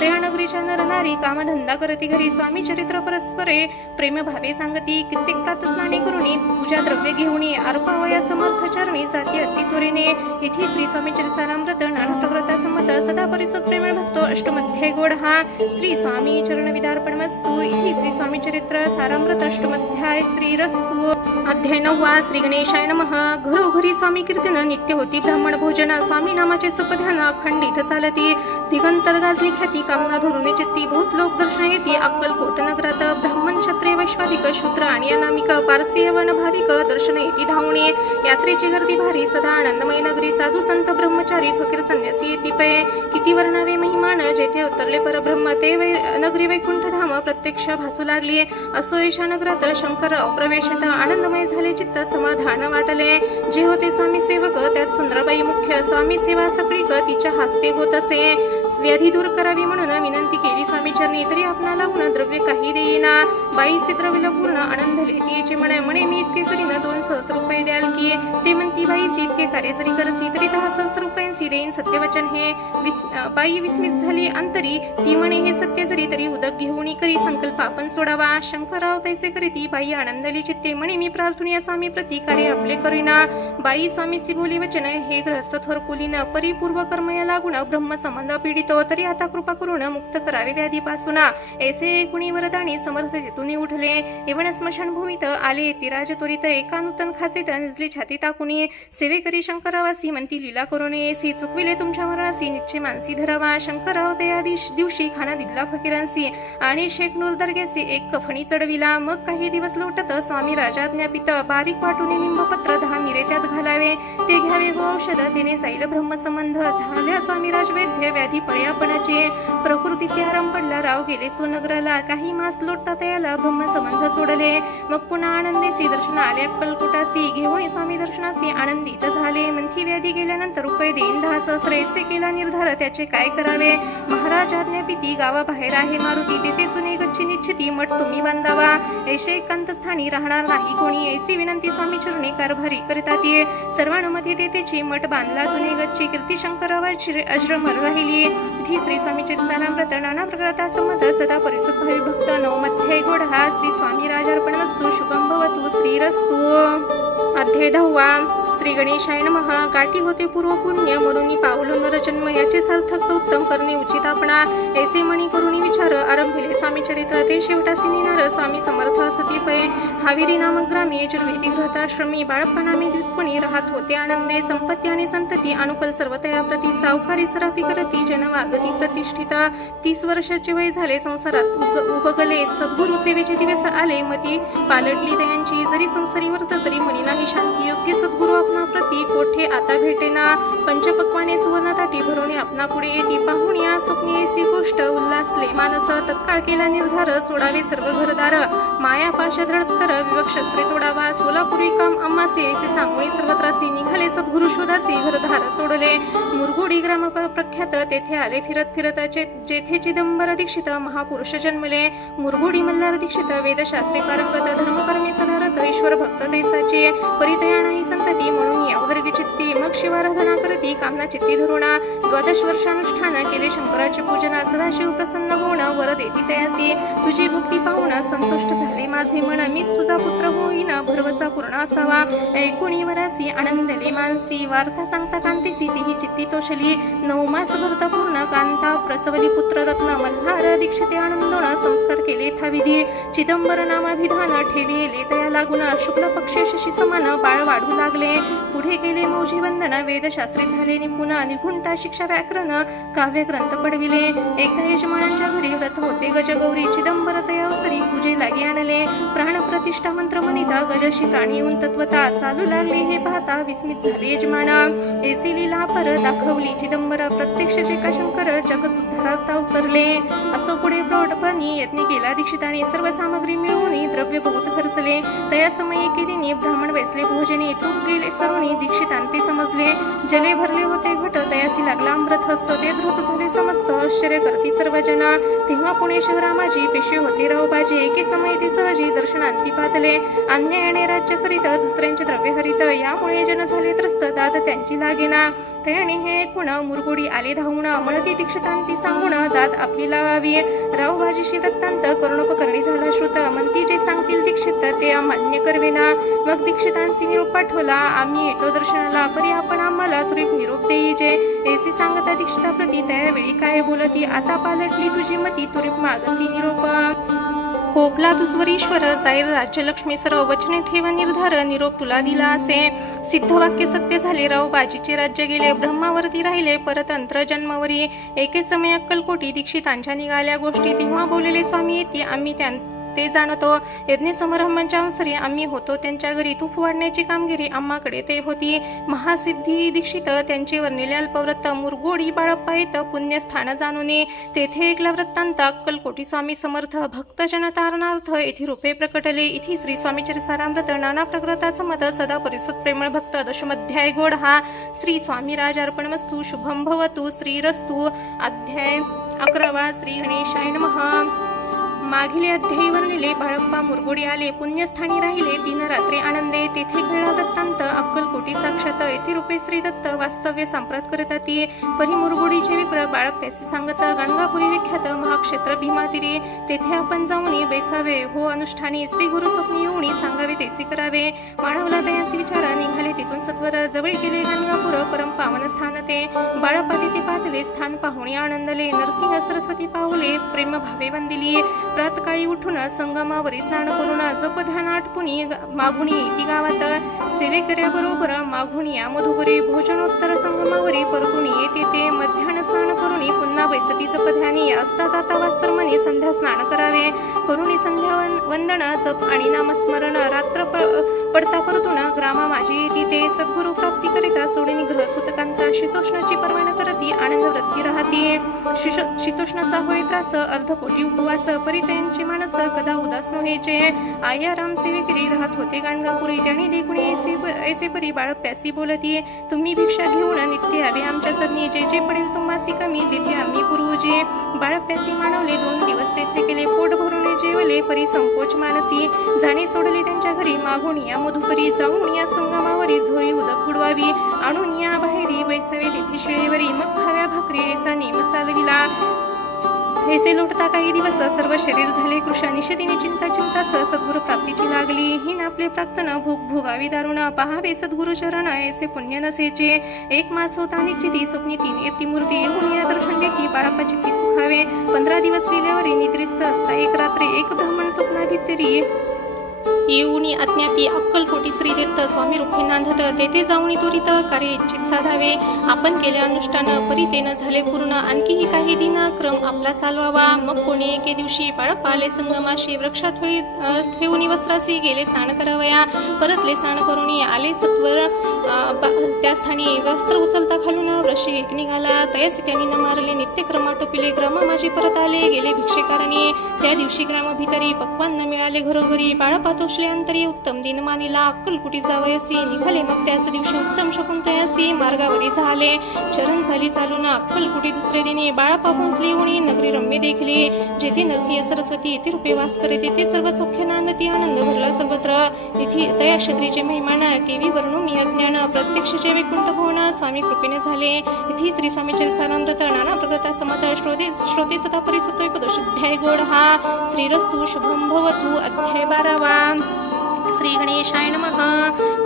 तया नगरीच्या नरनारी कामधंदा करती घरी. स्वामी चरित्र परस्परे प्रेम भावे सांगती. कित्येक प्रातस्नाने करुणी पूजा द्रव्य घेऊन अर्पावया समर्थ चरणी जाती अति त्वरेने. इथे श्री स्वामी चरितामृत नाना प्रकृता संमत सदा परिसुत प्रेमळ भक्तो. अष्टमोध्याय गोढा. श्री स्वामी चरण विदार्पणमस्तु. इथे श्री स्वामी चरित्र सारामृत अष्टमोध्याय श्रीरस्तु. अध्याय 9 श्री गणेशाय नमः. घरोघरी स्वामी कीर्तन नित्य होती ब्राह्मण भोजन. स्वामी नामाचे सुखध्यान अखंडित चालती. दिगंतर गाजली ख्याती कामना धरुणी चित्ती भूत लोक दर्शन येती अक्कलकोट नगरात ब्राह्मण क्षत्रिय वैश्वाधिक शूद्र आणि अनामिक पारसी वन भाविक दर्शन येती धावणे यात्रेची गर्दी भारी सदा आनंदमय नगरी साधू संत ब्रह्मचारी फकीर संन्यासी येती पै किती वर्णावे महिमान जेथे उतरले परब्रह्म ते नगरी वैकुंठ धाम प्रत्यक्ष भासू लागली असो ऐशा नगरात शंकर प्रवेशत आनंदमय झाले चित्त समाधान वाटले जे होते स्वामी सेवक त्यात सुंदरबाई मुख्य स्वामी सेवा सगळीक तिच्या हस्ते होत असे व्याधी दूर करावी म्हणून विनंती केली स्वामी चरणी तरी आपणाला गुण द्रव्य काही देईना बाई द्रव्य पूर्ण आनंद लेती म्हणे म्हणे मी इतके करीन 2 सहस्र रुपये द्याल की ते म्हणती बाई इतके कार्य जरी करसी तरी 10 सहस्र रुपयांसी देईन सत्यवचन हे बाई विस्मित झाली अंतरी ती म्हणे हे सत्य जरी तरी उदक घेऊन करी संकल्प आपण सोडावा शंकरराव तैसे करीती बाई आनंदली चित्ते म्हणे मी प्रार्थनीय स्वामी प्रति कार्य आपले करीना बाई स्वामीसी बोली वचन हे ग्रहस्थ थोर कुलीन परिपूर्व कर्मया लागून ब्रह्म संबंध पीडितो तरी आता कृपा करून मुक्त करावे व्याधीपासून ऐसे कुणी वरदानी समर्थ तेथून उठले एवढ स्मशानभूमीत आले ती राज त्वरित एका नूतन खासेत निजली छाती टाकुनी सेवेकरी शंकररावासी म्हणती लीला करून सी चुकविले तुमच्या मरणासी निश्चय मानसी धरावा शंकरराव त्या दिवशी खाना दिला फकीरांसी आणि शेख नूर दर्ग्यासी एक कफणी चढविला मग काही दिवस लोटत स्वामी राजाज्ञापित बारीक वाटून निंबपत्र 10 मिरे त्यात घालावे ते घ्यावे व औषध तेने जाईल ब्रह्मसंबंध झाल्या स्वामी राजवैद्य व्याधी पर्यापणाचे प्रकृतीचे आराम पडला राव गेले सोनगराला काही मास लोटता त्याला ब्रह्मसंबंध सोडले मग पुन्हा आनंदेसी दर्शन आले अक्कलकोटासी घेऊन स्वामी दर्शनासी आनंदित झाले मंथी व्याधी गेल्यानंतर रुपये देईन 10 सहस्र ऐसे केला निर्धार त्याचे काय करावे महाराज आज्ञापिती गावाबाहेर आहे मारुती तेथे जुने गच्ची निश्चिती मठ तुम्ही बांधावा ऐशे एकांत स्थानी राहणार नाही कोणी ऐसी विनंती स्वामी चरणी कारभारी करतात ये सर्वानुमती तेथेची मठ बांधला जुने गच्ची कीर्ती शंकरावाची अजरमर राहिली तिथे श्री स्वामी चरितामृत नाना प्रकारचा संमत सदा परिसुद्ध भावी भक्त नवमध्ये गोढा श्री स्वामी राजार्पण वस्तू शुभम भवतु श्रीरस्तु अध्याय 10 श्री गणेशाय नमः गाठी होते पूर्व पुण्य मरुनी पावलो नरजन्म याचे सार्थक उत्तम करणे उचित आपणा ऐसे मणी करुणी विचार आरंभिले स्वामी चरित्र ते शेवटासी नेणार स्वामी समर्थ असती पै हाविरी नामक ग्रामी यजुर्वेदी गृहताश्रमी बाळपणामी दिवसपणी राहत होते आनंदे संपत्ती आणि संतती अनुकूल सर्वतया प्रति सावकारी सराफी करती जनवागती प्रतिष्ठिता 30 वर्षाचे वय झाले संसारात उबगले सद्गुरु सेवेचे दिवस आले मती पालटली त्यांची जरी संसारी वर्त तरी मनी नाही शांती योग्य सद्गुरु आपणा प्रति कोठे आता भेटेना पंचपक्वाने सुवर्ण ताटी भरून आपणा पुढे येती पाहून या स्वप्नी ऐसी गोष्ट उल्हासले मानस तत्काळ केला निर्धार सोडावे सर्व घरदार माया पाश धडतर विवक्षस्त्रे तोडावा सोलापुरी काम अम्मासे ऐसे सांगून सर्वत्रासी निघाले सद्गुरु शोधासी घरदार सोडले मुरगुडी ग्राम प्रख्यात तेथे आले फिरत फिरत जेथे चिदंबर दीक्षित महापुरुष जन्मले मुरगुडी मल्हार दीक्षित वेदशास्त्री पारंगत धर्मकर्मी सदारत ईश्वर भक्त देसाचे परितया नाही संतती म्हणून या उदर्गी चित्ती मग शिवाराधना करती कामना चित्ती धरुणा 12 वर्षानुष्ठान केले शंकराचे पूजना सदाशिव प्रसन्न होऊन वर देती तयासी तुझी भक्ती पाहून संतुष्ट झाले माझे मन मीच तुझा पुत्र होईन भरवसा पूर्ण असावा ऐकुणी वरासी आनंदले मानसी वार्ता सांगता कांतीसी तीही चित्ती तोषली 9 मास भरता पूर्ण कांता प्रसवली पुत्र रत्न मल्हार दीक्षिते आनंदोन संस्कार केले थाविधी चिदंबर नामाभिधान ठेविले तया लागून शुक्ल पक्षे शशी समान बाळ वाढू लागले पुढे केले मौजी वंदन वेदशास्त्री झाले निपुण निघुंटा शिक्षा व्याकरण काव्य ग्रंथ पडविले एकदा यजमानांच्या घरी व्रत होते गजगौरी चिदंबर तयावसरी पूजे लागी आणले प्राण प्रतिष्ठा मंत्र म्हणिता गजशी प्राणी येऊन तत्वता चालू लागले हे पाहता विस्मित झाले यजमाना ऐसी लीला पर दाखवली चिदंबर प्रत्यक्ष जेका शंकर जगत उद्धारता उतरले असो पुढे प्रौढपणी यत्न केला दीक्षितांनी सर्व सामग्री मिळवून द्रव्य बहुत खर्चले तया समयी केलीने ब्राह्मण वैसले भोजनी तूप गेले सरुणी दीक्षितांती समजले जले भरले होते घट तयासी लागला अमृत हस्त ते धृत झाले समस्त आश्चर्य करती सर्वजना तेव्हा पुणे शहरामाजी पेशे होते रावबाजी एके समय ते सहजी दर्शनांती पातले अन्यायाने राज्य करीत दुसऱ्यांचे द्रव्य हरित यामुळे जन झाले त्रस्त दाद त्यांची लागेना त्याने हे ऐकून मुरगुडी आले धावून म्हणती दीक्षितांती सांगून दाद आपली लावावी रावबाजीशी वृत्तांत करुणोपकरणी झाला श्रुत म्हणती जे सांगतील दीक्षित ते अमान्य करवेना मग दीक्षितांशी निरोप पाठवला आम्ही येतो दर्शनाला परी आपण आम्हाला त्वरित निरोप देईजे ऐसी सांगता दीक्षिताप्रती त्यावेळी काय बोलती आता पालटली तुझी मती त्वरित मागसी निरोप खोकला दुस्वरीश्वर जाईल राज्यलक्ष्मी सर्व वचने ठेव निर्धार निरोप तुला दिला असे सिद्ध वाक्य सत्य झाले राव बाजीचे राज्य गेले ब्रह्मावरती राहिले परतंत्र जन्मावरी एके समय अक्कलकोटी दीक्षितांच्या निघाल्या गोष्टी तेव्हा बोललेले स्वामी येती आम्ही ते जाणतो यज्ञ समारंभांच्या अनुसारी आम्ही होतो त्यांच्या घरी तूप वाढण्याची कामगिरी आम्हाकडे ते होती महासिद्धी दीक्षित त्यांचे वर्णिले अल्पव्रत मुरगोडी बाळप्पा येत पुण्यस्थान जाणून तेथे ऐकला वृत्तांत अक्कलकोटी स्वामी समर्थ भक्तजन तारणार्थ येथे रूपे प्रकटले इथे श्री स्वामी चरितामृत नाना प्रकृता समत सदा परिसुत प्रेमळ भक्त दशमाध्याय गोड हा श्री स्वामी राज अर्पणमस्तु शुभम भवतु श्रीरस्तु अध्याय 11 श्री गणेशाय नमः मागील अध्यायी वर्णिले बाळप्पा मुरगोडी आले पुण्यस्थानी राहिले 3 रात्री आनंदे तेथे घडला वृत्तांत अक्कलकोटी साक्षात येथे रूपे श्री दत्त वास्तव्य संप्रात करीताती परी मुरगोडीचे विप्र बाळप्प्यासी सांगत गणगापुरी विख्यात महाक्षेत्र भीमातीरी तेथे आपण जाऊन बैसावे हो अनुष्ठानी श्री गुरु स्वप्नी येऊनी सांगावे तेसी करावे मानवला दयासी विचारा निघाले तिथून सत्वर जवळ गेले गणगापूर परम पावन स्थान ते बाळप्पा तिथे पाहतले स्थान पाहुणे आनंदले नरसिंह सरस्वती पाहुले प्रेम भावे वंदिली प्रातकाळी उठून संगमावरी स्नान करून जप ध्यान आटपुनी मागुणी येती गावात सेवेकऱ्याबरोबर मागुणी मधुगरी भोजनोत्तर संगमावरी परतून येते ते मध्यान स्नान करुणी पुन्हा बैसती जप ध्यानी असता जाता वासरमणी संध्या स्नान करावे करुणी संध्या वंदन जप आणि नामस्मरण रात्र पडता परतून ग्रामा माझी येती ते सद्गुरु प्राप्ती करिता सोडून ग्रह सुतकांता शीतोष्णाची पर्वा करती आनंद वृत्ती राहते शीतोष्णाचा होय त्रास अर्धपोटी उपवास परित्यांचे मानस कदा उदास नव्हेचे आया राम सेवेकरी राहत होते गाणगापुरी त्याने देखुणी ऐसे परी बाळप्प्यासी बोलती तुम्ही भिक्षा घेऊन नित्य यावे आमच्या सदनी जे जे पडेल तुम्हासी कमी देते आम्ही गुरुजी बाळप्प्यासी मानवले 2 दिवस तेचे केले पोट भरून जेवले परी संकोच मानसी जाणे सोडले त्यांच्या घरी मागून या मधुकरी जाऊन या संगमावरी झोळी उदक बुडवावी आणून या बाहेरी बैसावे तेथे शिळेवरी मग खाव्या भाकरी ऐसा नेम चालविला ऐसे लोटता काही दिवस सर्व शरीर झाले कृष्ण निषेधीने चिंता सद्गुरु प्राप्तीची लागली हिन आपले प्रार्थना भूक भोगावी दारुण पहावे सद्गुरु चरण ऐसे पुण्य नसेचे 1 मास होता निश्चिती स्वप्नी 3 येती मूर्ती येऊन या दर्शन देखी बाळप्पा चित्ती सुखावे 15 दिवस गेल्यावर निद्रिस्त असता एक रात्री एक ब्राह्मण स्वप्नाभितरी येऊनी अज्ञापी अक्कलकोटी श्री दत्त स्वामी रूपे नांदत तेथे जाऊन त्वरित कार्य इच्छित साधावे आपण केले अनुष्ठान परितेन झाले पूर्ण आणखीही काही दिन क्रम आपला चालवावा मग कोणी एके दिवशी बाळप्पा आले संगमाशी वृक्षाठळी ठेवून वस्त्रासी गेले स्नान करावया परतले स्नान करून आले सत्वर त्या स्थानी वस्त्र उचलता खालून वृषी एक निघाला तयासी त्यांनी न मारले नित्यक्रम आटोपिले ग्राम माझी परत आले गेले भिक्षेकारणी त्या दिवशी ग्राम भितरी पक्वान न मिळाले घरोघरी बाळप्पा तोषले अंतरी उत्तम दिन मानिला अक्कलकोटी जावयासी निघाले मग त्याच दिवशी उत्तम शकून तयासी मार्गावरी झाले चरण झाली चालून अक्कलकोटी दुसरे दिनी बाळप्पा पोहोचले येऊनी नगरी रम्य देखले जेथे नरसिंह सरस्वती येथे रूपे वास करे तेथे सर्व सौख्य नांदती आनंद भरला सर्वत्र येथे तया क्षत्रीचे महिमान केवी वर्णू मी अज्ञान प्रत्यक्षचे वैकुंठ भवन स्वामी कृपेने झाले इथे श्री स्वामी चरितामृत नाना प्रकृता समत श्रोते सदा परिसुत एकादशाध्याय गोड हा श्रीरस्तु शुभम भवतु अध्याय 12 श्री गणेशाय नमः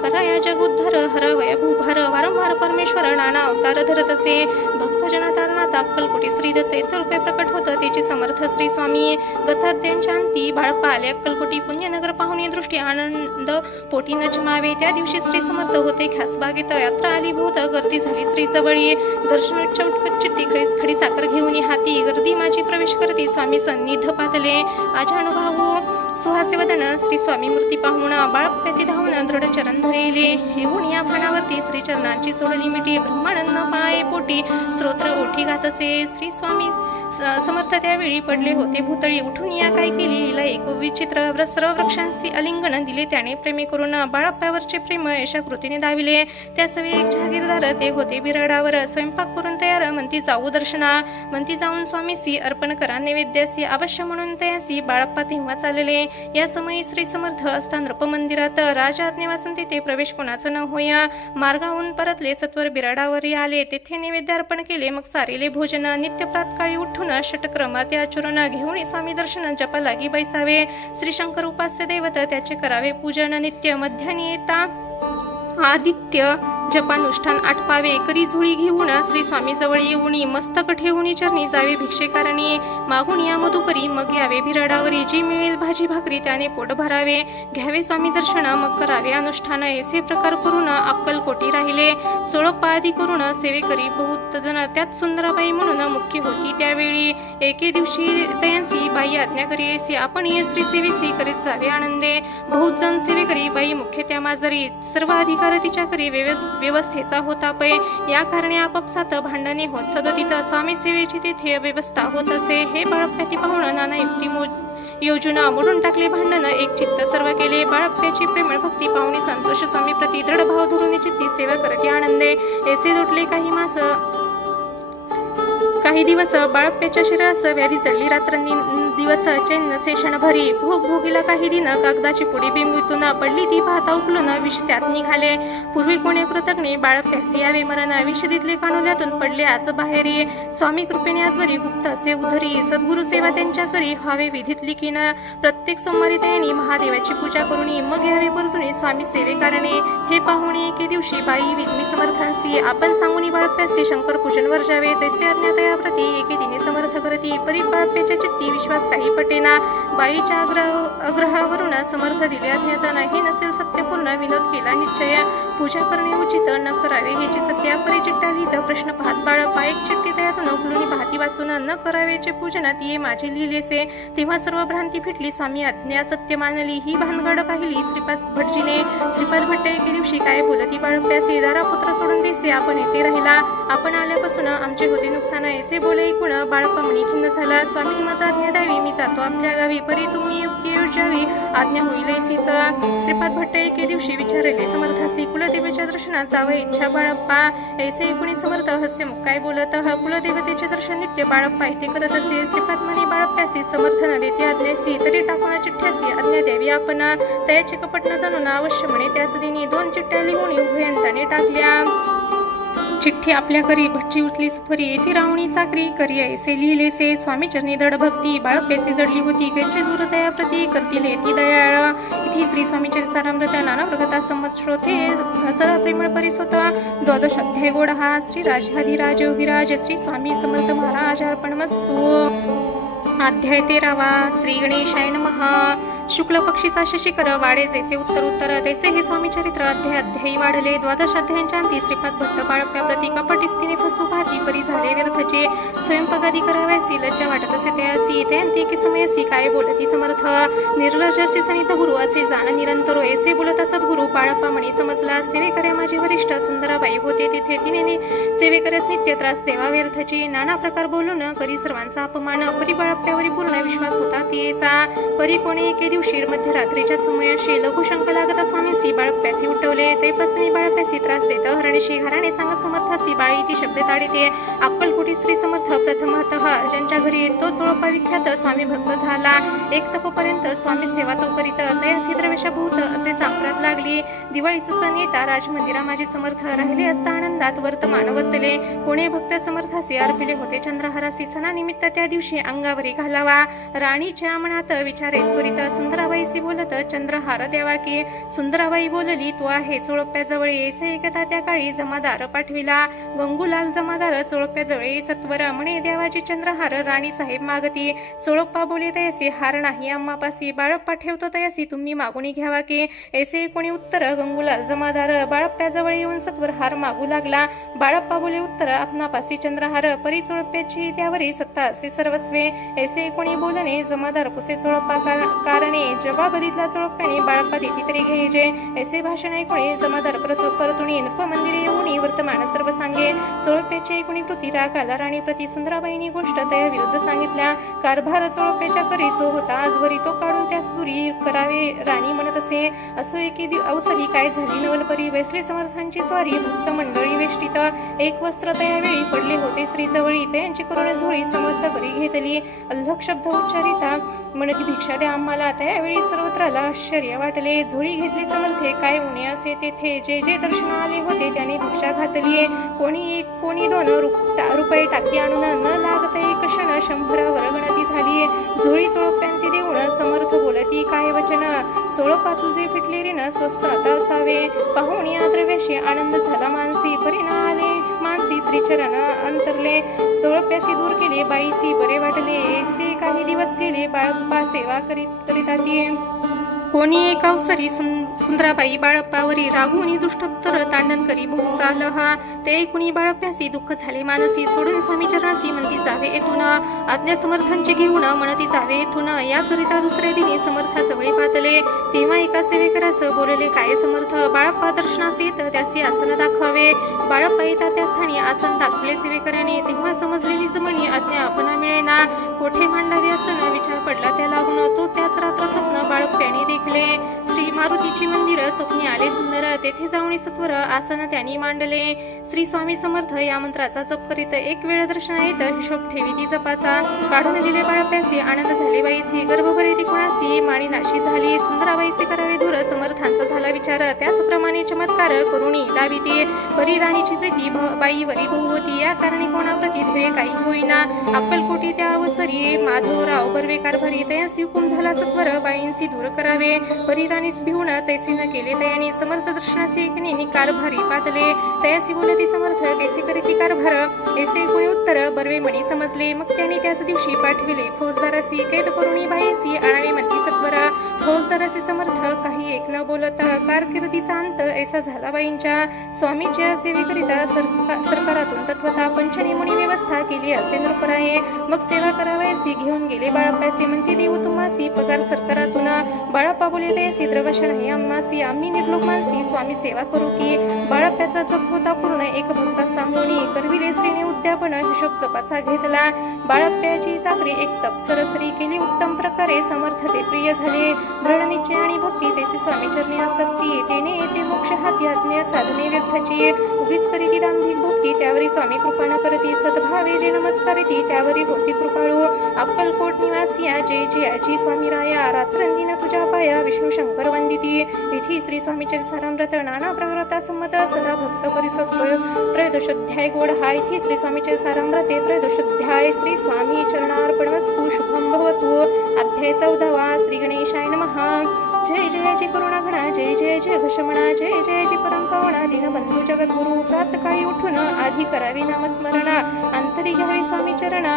कराया जगुद्धर हर वैभूभार वारंवार परमेश्वर नाना अवतार धरत असे भक्तजना तारणात अक्कलकोटी श्री दत्त येथे रूपे प्रकट होतं त्याचे समर्थ श्री स्वामी गताद्यांच्या अंती बाळप्पा आले अक्कलकोटी पुण्यनगर पाहुणे दृष्टी आनंद पोटी न जमावे त्या दिवशी श्री समर्थ होते खासबागेत यात्रा आली भूत गर्दी झाली श्री जवळी दर्शनाच्या उठकट चिठ्ठी खडी साखर घेऊन हाती गर्दी माझी प्रवेश करती स्वामी सन्निध पातले आजानुभाऊ सुहासे वदन श्री स्वामी मूर्ती पाहून बाळप्प्याती धावून दृढ चरण धरेले हेऊन या भानावरती श्री चरणांची सोडली मिठी ब्रह्मानंद पाय पोटी स्तोत्र ओठी घात असे श्री स्वामी समर्थ त्यावेळी पडले होते भूतळी उठून या काय केली लीला एक विचित्र सर्व वृक्षांशी अलिंगन दिले त्याने प्रेमे करून बाळप्पावरचे प्रेम अशा कृतीने दाविले त्या सवे एक जहागीरदार ते होते बिराडावर स्वयंपाक करून तयार म्हणती जाऊ दर्शना म्हणती जाऊन स्वामीसी अर्पण करा नैवेद्यासी अवश्य म्हणून तयासी बाळप्पा तेव्हा चालले या समयी श्री समर्थ असता नृप मंदिरात राजा आज्ञेवासन तेथे प्रवेश कोणाचा न होया मार्गाहून परतले सत्वर बिराडावरी आले तेथे नैवेद्य अर्पण केले मग सारेले भोजन नित्य प्रातकाळी उठून षटक्रमात आचरण घेऊन स्वामी दर्शन जपा लागी बैसावे श्री शंकर उपास्य दैवत त्याचे करावे पूजन नित्य मध्यानी येता आदित्य जपानुष्ठान आटपावे करी झोळी घेऊन श्री स्वामी जवळ येऊनी मस्तक ठेवूनी चरणी जावे भिक्षेकारणी मागून या मधुकरी मग यावे बिराडावरी जी मिळेल भाजी भाकरी त्याने पोट भरावे घ्यावे स्वामी दर्शन मग करावे अनुष्ठान ऐसे प्रकार करून अक्कलकोटी राहिले चोळप्पा आदी करून सेवे करी बहुत जण त्यात सुंदराबाई म्हणून मुख्य होती त्यावेळी एके दिवशी तयांसी बाई आज्ञा करी ऐसी आपण ये श्री सेवेसी करीत जावे आनंदे बहुत जण सेवे करी बाई मुख्य त्या माजरी सर्व अधिकार तिच्या करी व्यवस्थेचा होता पै या कारणे आपापसात भांडणे होत सदतीत स्वामी सेवेची तेथे व्यवस्था होत असे हे बाळप्प्याती पाहून नाना युक्ती योजना मोडून टाकले भांडण एक चित्त सर्व केले बाळप्प्याची प्रेमळ भक्ती पाहुणी संतोष स्वामी प्रति दृढ भाव धरून चित्ती सेवा करते आनंदे ऐसे जोडले काही दिवस बाळप्प्याच्या शरीरास व्याधी चढली दिवस चैन शेषण भरी भोग भोगीला काही दिन कागदाची पुडी बिंबीतून पडली ती पाहता उकलून विष त्यात निघाले पूर्वी कोणी कृतज्ञ बाळप्प्यासी यावे मरण विष दितले कानोल्यातून पडले आज बाहेरी स्वामी कृपेने आजवरी गुप्त असे उधरी सद्गुरु सेवा त्यांच्या करी व्हावे विधीतली की न प्रत्येक सोमवारी त्यांनी महादेवाची पूजा करून मग यावे परतुनी स्वामी सेवेकारणे हे पाहुणे एके दिवशी बाई विघ्नी समर्थांसी आपण सांगून बाळप्प्यासी शंकर पूजन वर्जावे तैसे अज्ञातयाप्रती एके दिने समर्थ करती परी बाळप्प्याच्या चित्ती विश्वास काही पटेना बाईच्या आग्रहावरून समर्थ दिले अज्ञाचा नाही नसेल सत्यपूर्ण विनोद केला निश्चय पूजा करणे उचित न करावे ह्याची सत्या परी चिट्ट्या लिहित प्रश्न पाहत बाळप्पा एक चिठ्ठी तयातून उकलून पाहती वाचून न करावेचे पूजनात ये माझे लिहिलेसे तेव्हा सर्व भ्रांती फिटली स्वामी आज्ञा सत्य मानली ही भानगड पाहिली श्रीपाद भटजीने श्रीपाद भट्ट एके दिवशी काय बोलती बाळप्प्यासी दारा पुत्र सोडून देसे आपण येथे राहिला आपण आल्यापासून आमचे होते नुकसान ऐसे बोले ऐकून बाळप्पा म्हणी खिन्न झाला स्वामी माझा आज्ञा द्यावी मी जातो आपल्या गावी परी तुम्ही युक्ती योजावी आज्ञा होईल ऐसीच श्रीपाद भट्ट एके दिवशी विचारले समर्थासी कुलदेवीच्या दर्शनात जावं इच्छा बाळप्पा ऐसे ऐकून समर्थ हस्य काय बोलत कुलदेवतेचे दर्शन नित्य बाळप्पा इथे करत असे श्रीपाद म्हणे बाळप्प्यासी समर्थन देते आज्ञासी तरी टाकून चिठ्ठ्यासी आज्ञा द्यावी आपण तयाचे कपट न जाणून अवश्य म्हणे त्याच दिनी 2 चिठ्ठ्या लिहून उभयंताने टाकल्या चिठ्ठी आपल्या करी भटची उठली सफरी येथे रावणी चाकरी करी ऐसे लिहिलेसे स्वामी चरणी दृढ भक्ती बाळप्प्यासी जडली होती कैसे दूर दया प्रती करतील येती दयाळ इथे श्री स्वामीचे सारामृत नाना प्रगता संमत श्रोते सदा प्रेमळ परिसोत 12 अध्याय गोड हा श्री राजाधिराज योगीराज श्री स्वामी समर्थ महाराज अर्पणमस्तु अध्याय 13 श्री गणेशाय नमः शुक्ल पक्षीचा शशिकर वाडे जैसे उत्तर तैसे हे स्वामी चरित्र अध्यायी वाढले 12 अध्यायांच्या अंती श्रीपाद भट्ट बाळप्प्या प्रति कपटयुक्तीने फसू पाहती परी झाले व्यर्थचे स्वयंपगादी कराव्यासी लज्जा वाटत असे त्यासी ते अंती की समयसी काय बोलती समर्थ निर्लज्जाशी सनित गुरु असे जाण निरंतर ऐसे बोलत असत गुरु बाळप्पा म्हणे समजला सेवेकऱ्या माझे वरिष्ठ सुंदराबाई होते तिथे तिने सेवेकऱ्यास नित्य त्रास देवा व्यर्थचे नाना प्रकार बोलून करी सर्वांचा अपमान परी बाळप्प्यावरी पूर्ण विश्वास होता तिचा परी कोणी एके दिवशी मध्यरात्रीच्या समयाशी लघुशंक लागता स्वामीसी बाळप्प्यासी उठवले तेपासून बाळप्प्यासी त्रास देत हरणेशी घराणे सांगत समर्थासी बाळी ती शब्द ताडिते अक्कलकोटी श्री समर्थ प्रथमतः ज्यांच्या घरी तो चोळप्पा विख्यात स्वामी भक्त झाला एक तपोपर्यंत स्वामी सेवा तो करीत तयासी द्रवेशभूत असे सांप्रत लागली दिवाळीचा सण येता राजमंदिरा माझे समर्थ राहिले असता आनंदात वर्तमान वर्तले कोणे भक्त समर्थासी अर्पिले होते चंद्रहारासी सणानिमित्त त्या दिवशी अंगावरी घालावा राणीच्या मनात विचारे त्वरित सुंदराबाईशी बोलत चंद्रहार द्यावा की सुंदराबाई बोलली तू आहे चोळप्प्याजवळ येसे एकदा त्या काळी जमादार पाठविला गंगूलाल जमादार चोळप्प्याजवळ सत्वर म्हणे देवाची चंद्रहार राणी साहेब मागती चोळप्पा बोले तयासी हार नाही आम्हापासी बाळप्पा ठेवतो तयासी तुम्ही मागुनी घ्यावा की ऐसे कोणी उत्तर गंगूलाल जमादार बाळप्प्याजवळ येऊन सत्वर हार मागू लागला बाळप्पा बोले उत्तर आपणापासी चंद्रहार परी चोळप्प्याची त्यावरी सत्ता असे सर्वस्वे ऐसे कोणी बोलणे जमादार पुसे चोळप्पा कारणे जवाब दिला चोळप्प्याने बाळप्पा देती तरी घ्यायचे ऐसे भाषण ऐकून जमादार परतुनी नृपमंदिरे येऊन वर्तमान सर्व सांगे चोळप्प्याची ऐकून कृती राग आला राणी प्रति सुंदराबाईंनी गोष्ट त्या विरुद्ध सांगितल्या कारभार चोळप्प्याच्या करी जो होता आजवरी तो काढून त्यास दुरी करावे राणी म्हणत असे असो एके अवसरी काय झाली नवलपरी वैसले समर्थांची स्वारी भक्त मंडळी वेष्टीत एक वस्त्र त्यावेळी पडले होते श्री जवळी त्यांची करुण झोळी समर्थ करी घेतली अल्लख शब्द उच्चारिता म्हणती भिक्षा द्या आम्हाला त्यावेळी सर्वत्राला आश्चर्य वाटले झोळी घेतली समर्थे काय उणे असे तेथे जे जे दर्शन आले होते त्याने भिक्षा घातली कोणी 2 रुपये टाकी आणून न लागत एक क्षण 100 गणती झाली झोळी चोळप्प्यांती देऊन समर्थ बोलती काय वचन सोळपा तुझे फिटले रे न स्वस्त आता असावे, पाहून या द्रव्याशी आनंद झाला मानसी, परी न आले मानसी श्रीचरण अंतरले, सोळप्यासी दूर केले बाईसी बरे वाटले, ऐसे काही दिवस गेले बाळप्पा सेवा करीत आती, कोणी एक अवसरी सुंदराबाई बाळप्पावरी रागुनी दुष्टोत्तर तांडण करी बहुसाल हा, ते कुणी बाळप्यासी दुःख झाले मानसी, सोडून स्वामी चरणासी म्हणती जावे येथून, आज्ञा समर्थांचे घेऊन म्हणती जावे येथून, याकरिता दुसऱ्या दिनी समर्था जवळे पातले, तेव्हा एका सेवेकरास बोलले काय समर्थ, बाळप्पा दर्शनास येत त्यासी आसन दाखवावे, बाळप्पा येता त्या स्थानी आसन दाखवले सेवेकराने, तेव्हा समजले निजमणी आज्ञा आपणा मिळेना, कोठे मांडावे आसन विचार पडला त्या लागून, तो त्याच रात्र स्वप्न बाळप्प्याने देखले, श्री मारुतीची मंदिर स्वप्नी आले सुंदर, तेथे जाऊन सत्वर आसन त्यांनी मांडले, श्री स्वामी समर्थ या मंत्राचा जप करीत एक वेळ दर्शन येत हिशोब ठेवी ती जपाचा, काढून दिले बाळप्यासी आनंद झाले बाईसी, गर्भभरे ती कोणासी माणी नाशी झाली, सुंदराबाईसी करावे दूर समर्थांचा झाला विचार, त्याचप्रमाणे चमत्कार करुणी लाविती, परी राणीची प्रीती बाईवरी बहुवती, या कारणी कोणाप्रती ध्येय काही होईना, अक्कलकोटी त्या अवसरी माधवराव बर्वे कारभारी, तयासी हुकूम झाला सत्वर बाईंसी दूर करावे, परी राणीस भिवून तैसे न केले तयानी, समर्थ दर्शनासी एकने कारभारी पातले, तयासी बोलती समर्थ कैसे करीती कारभार, ऐसे कोणी उत्तर बर्वे म्हणी समजले, मग त्याने त्याच दिवशी पाठविले फौजदारासी, कैद करुणी बाईसी आणावे म्हणती सत्वर, फौजदारासी समर्थ काही एक न बोलत, कारकिर्दीचा अंत ऐसा झाला बाईंच्या, स्वामीच्या सेवेकरिता सरकारातून तत्वता पंचनेमुनी व्यवस्था केली असे नृपराये, मग सेवा करावयासी घेऊन गेले बाळप्पाचे, म्हणते देऊ तुम्हासी पगार सरकारातून, बाळप्पा बोले तयासी द्रवशन आहे आम्हासी, आम्ही निर्लोक मानसी स्वामी सेवा करू की, बाळप्पाचा जप होता पूर्ण एक भक्त सांगोनी, करविले श्रीने उद्यापन हिशोब जपाचा घेतला, बाळप्प्याची चाकरी एक तप सरसरी केली उत्तम प्रकारे, समर्थ ते प्रिय झाले, दृढ निश्चय आणि भक्ती तेसी स्वामी चरणी आसक्ती, तेने येते मोक्ष हाती आज्ञा साधने व्यर्थाची, उगीच करीती दांभिक भक्ती त्यावरी स्वामी कृपा न करती, सद्भावे जे नमस्कारिती त्यावरी होती कृपाळू, अक्कलकोट निवासिया जय जयाची स्वामी राया, रात्रंदिन तुझ्या पाया विष्णू शंकर वंदिती, इथे श्री स्वामी चरितामृत नाना प्रवृत्ता संमत सदा भक्त परिसत्व त्रयोदशोध्याय गोड हा, इथे श्री स्वामी चरितामृते त्रयोदशोध्याय श्री स्वामी चरणार्पणमस्तु शुभम भवतु, अध्याय 14 श्री गणेशाय नमः, जय जयाची करुणाघना जय जय जय घशमणा, जय जयाची परमपावना दीनबंधू जगद्गुरु, प्रातकाळी उठून आधी करावी नामस्मरण, अंतरी घ्यावी स्वामी चरणा,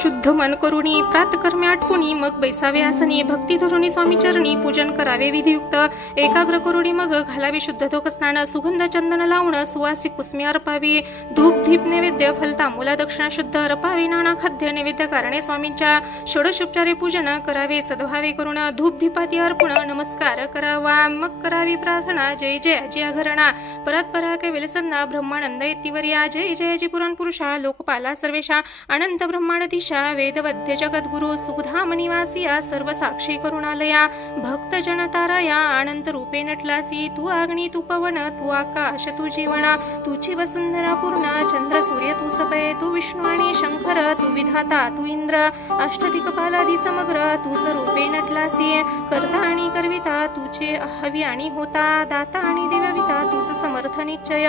शुद्ध मन करुणी प्रातकर्मे आठवणी, मग बैसावे आसनी, भक्ती धरुणी स्वामी चरणी पूजन करावे विधियुक्त, एकाग्र करुणी मग घालावी शुद्ध धोक स्नान, सुगंध चंदन लावून सुवासिक कुसमी अर्पावी, धूप दीप नैवेद्य फल तांबूला दक्षिणा शुद्ध अर्पावी, नाना खाद्य नैवेद्य कारणे स्वामींच्या, षोडशोपचारे पूजन करावे सद्भावे करून, धूप दीपाती अर्पण नमस्कार करावा, मग करावी प्रार्थना जय जयाची अघरणा, परतपरा कैवल्य सन्ना ब्रह्मानंद येतीवर्या, जय जयाची पुराण पुरुषा लोकपाला सर्वेशा, अनंत ब्रह्मांडीशा वेदवद्य जगद्गुरु, सुखधाम निवासिया सर्व साक्षी करुणालया, भक्त जनताराया अनंत रूपे नटलासी, तू अग्नी तू पवन तू आकाश तू जीवना, तुझी वसुंधरा पूर्ण चंद्र सूर्य तू सपय, तू विष्णू आणि शंकर तू विधाता तू इंद्र, अष्टदिक्पालादी समग्र तूच रूपे नटलासी, कर्ता आणि करविता तुझे हवी आणि होता, दाता आणि देवविता तुझ समर्थ निश्चय,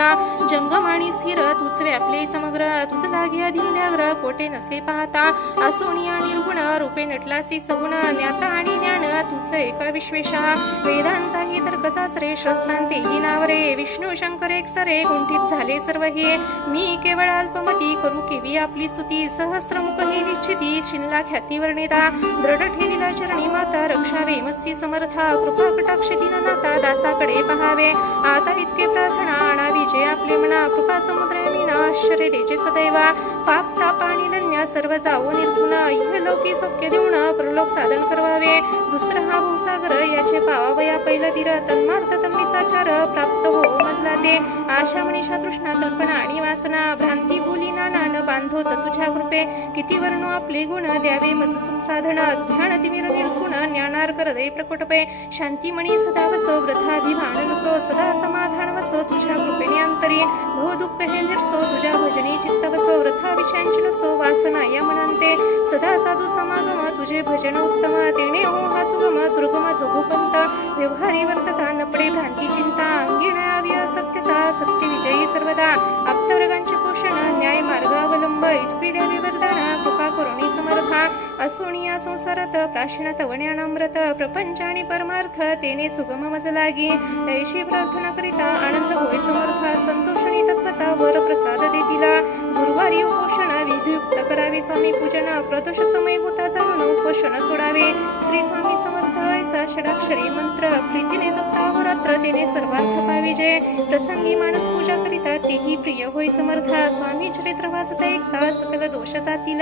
जंगम आणि स्थिर तुझ व्यापले समग्र, तुझ लागे अधिंद्याग्र कोटे नसे पाहता, असोनी आणि निर्गुण रूपे नटलासी सगुण, ज्ञाता आणि ज्ञान तुझ एका विश्वेशा, वेदांचाही तर कसाच रे शस्त्रांते नावरे, विष्णू शंकर एक सरे गुंठित झाले सर्व हे, मी केवळ अल्पमती करू केवी आपली स्तुती, सहस्रमुख ही निश्चिती शिनला ख्याती वर्णिता, दृढ ठेविला चरणी माता रक्षावे मस्ती समर्था, कृपा कटाक्ष दीननाथा दासाकडे पहावे, आता इतके प्रार्थना आणावी जे आपले मना, कृपा समुद्र मीना आश्चर्य देचे सदैवा, पाप ताप आणि धन्य सर्व जावो निर्सुन, इहलोकी सौख्य देऊन परलोक साधन करवावे, दुसरा हा भूसागर याचे पावावया पहिला तीर, तन्मार्थ तन्मिसाचार प्राप्त हो मजला ते, आशा मनीषा तृष्णा कल्पना आणि वासना, भ्रांती बोली नाना न बांधोत तुझ्या कृपे, किती वर्णो आपले गुण द्यावे मज सुख साधन, ध्यान तिमिर निर्सुन ज्ञानार करदे प्रकटपे, शांतीमणी सदा वसो वृथाभिमान नसो, सदा समाधान वसो तुझ्या कृपेने अंतरी, भव दुःख हे निर्सो तुझ्या भजनी चित्त वसो, वृथा विषयांची नसो वासना या मनांते, सदा साधू समागम तुझे भजन उत्तम, तेने हो हा सुगम दुर्गम जोगोपंत, व्यवहारी वर्तता नपडे भ्रांती चिंता, अंगिणावी असत्यता सत्य विजयी सर्वदा, आप्तवर्गांचे पोषण न्याय मार्ग अवलंब, इतकी द्यावी वरदान कृपा करुणी समर्था असोनिया संसारात प्राशनात वण्यानामृत प्रपंच आणि परमार्थ तेने सुगम मज लागी ऐशी प्रार्थना करिता आनंद होय समर्था संतोषणी तत्वता वर प्रसाद देतीला गुरुवारी उपोषण विधियुक्त करावे स्वामी पूजन प्रदोष समय होता जाणून उपोषण सोडावे श्री स्वामी समर्थ ऐसा षडाक्षरी मंत्र प्रीतीने जपता अहोरात्र तेने सर्वार्थ पाविजे प्रसंगी मानस पूजा करिता तेही प्रिय होय समर्था स्वामी चरित्र वाचता ऐकता सकल दोष जातील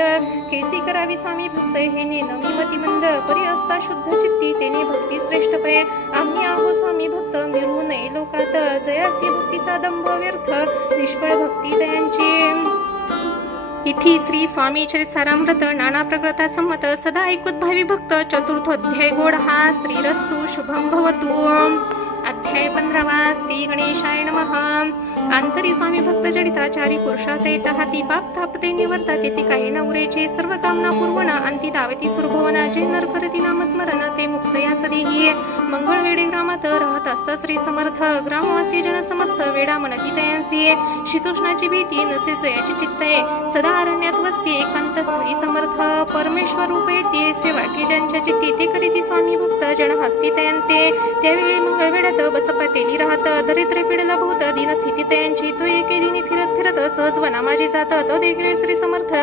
केसी करावी स्वामी भक्त हेने नवी मतिमंद परी असता शुद्ध चित्ती तेने भक्ती श्रेष्ठ पय आम्ही आहो स्वामी भक्त मिरू नये लोकात जयासी भक्तीचा दंभ व्यर्थ निष्फळ भक्ती दयांची इथी श्री स्वामी चरित सारामृत नाना प्रकृता संमत सदा ऐकूत भावी भक्त चतुर्थ अध्याय गोड हा श्रीरस्तु शुभम भवतु अध्याय 15 श्री गणेशाय नमः अंतरी स्वामी भक्त जडिताचारी पुरुषात येत हाती पाप तापते निवर्ता तेथे काही नवरेचे सर्व कामना पूर्वना अंती दावती सुरभवना जे नर करती नामस्मरण ते मुक्त याच देही मंगळ वेडे ग्रामात राहत असता श्री समर्थ ग्रामवासी जन समस्त वेडा मनती तयांसी शीतोष्णाची भीती नसे जयाची चित्ते सदा अरण्यात वसती एकांत स्थळी समर्थ परमेश्वर रूपे ते सेवाटी ज्यांच्या चित्ती ते करीती स्वामी भक्त जन हस्ती तयांते त्यावेळी मंगळ वेड्यात बसपा तेली राहत दरिद्र पिढला भूत दिन स्थिती तयांची तो एके दिनी फिरत फिरत सहज वना माझी जात तो देखील श्री समर्थ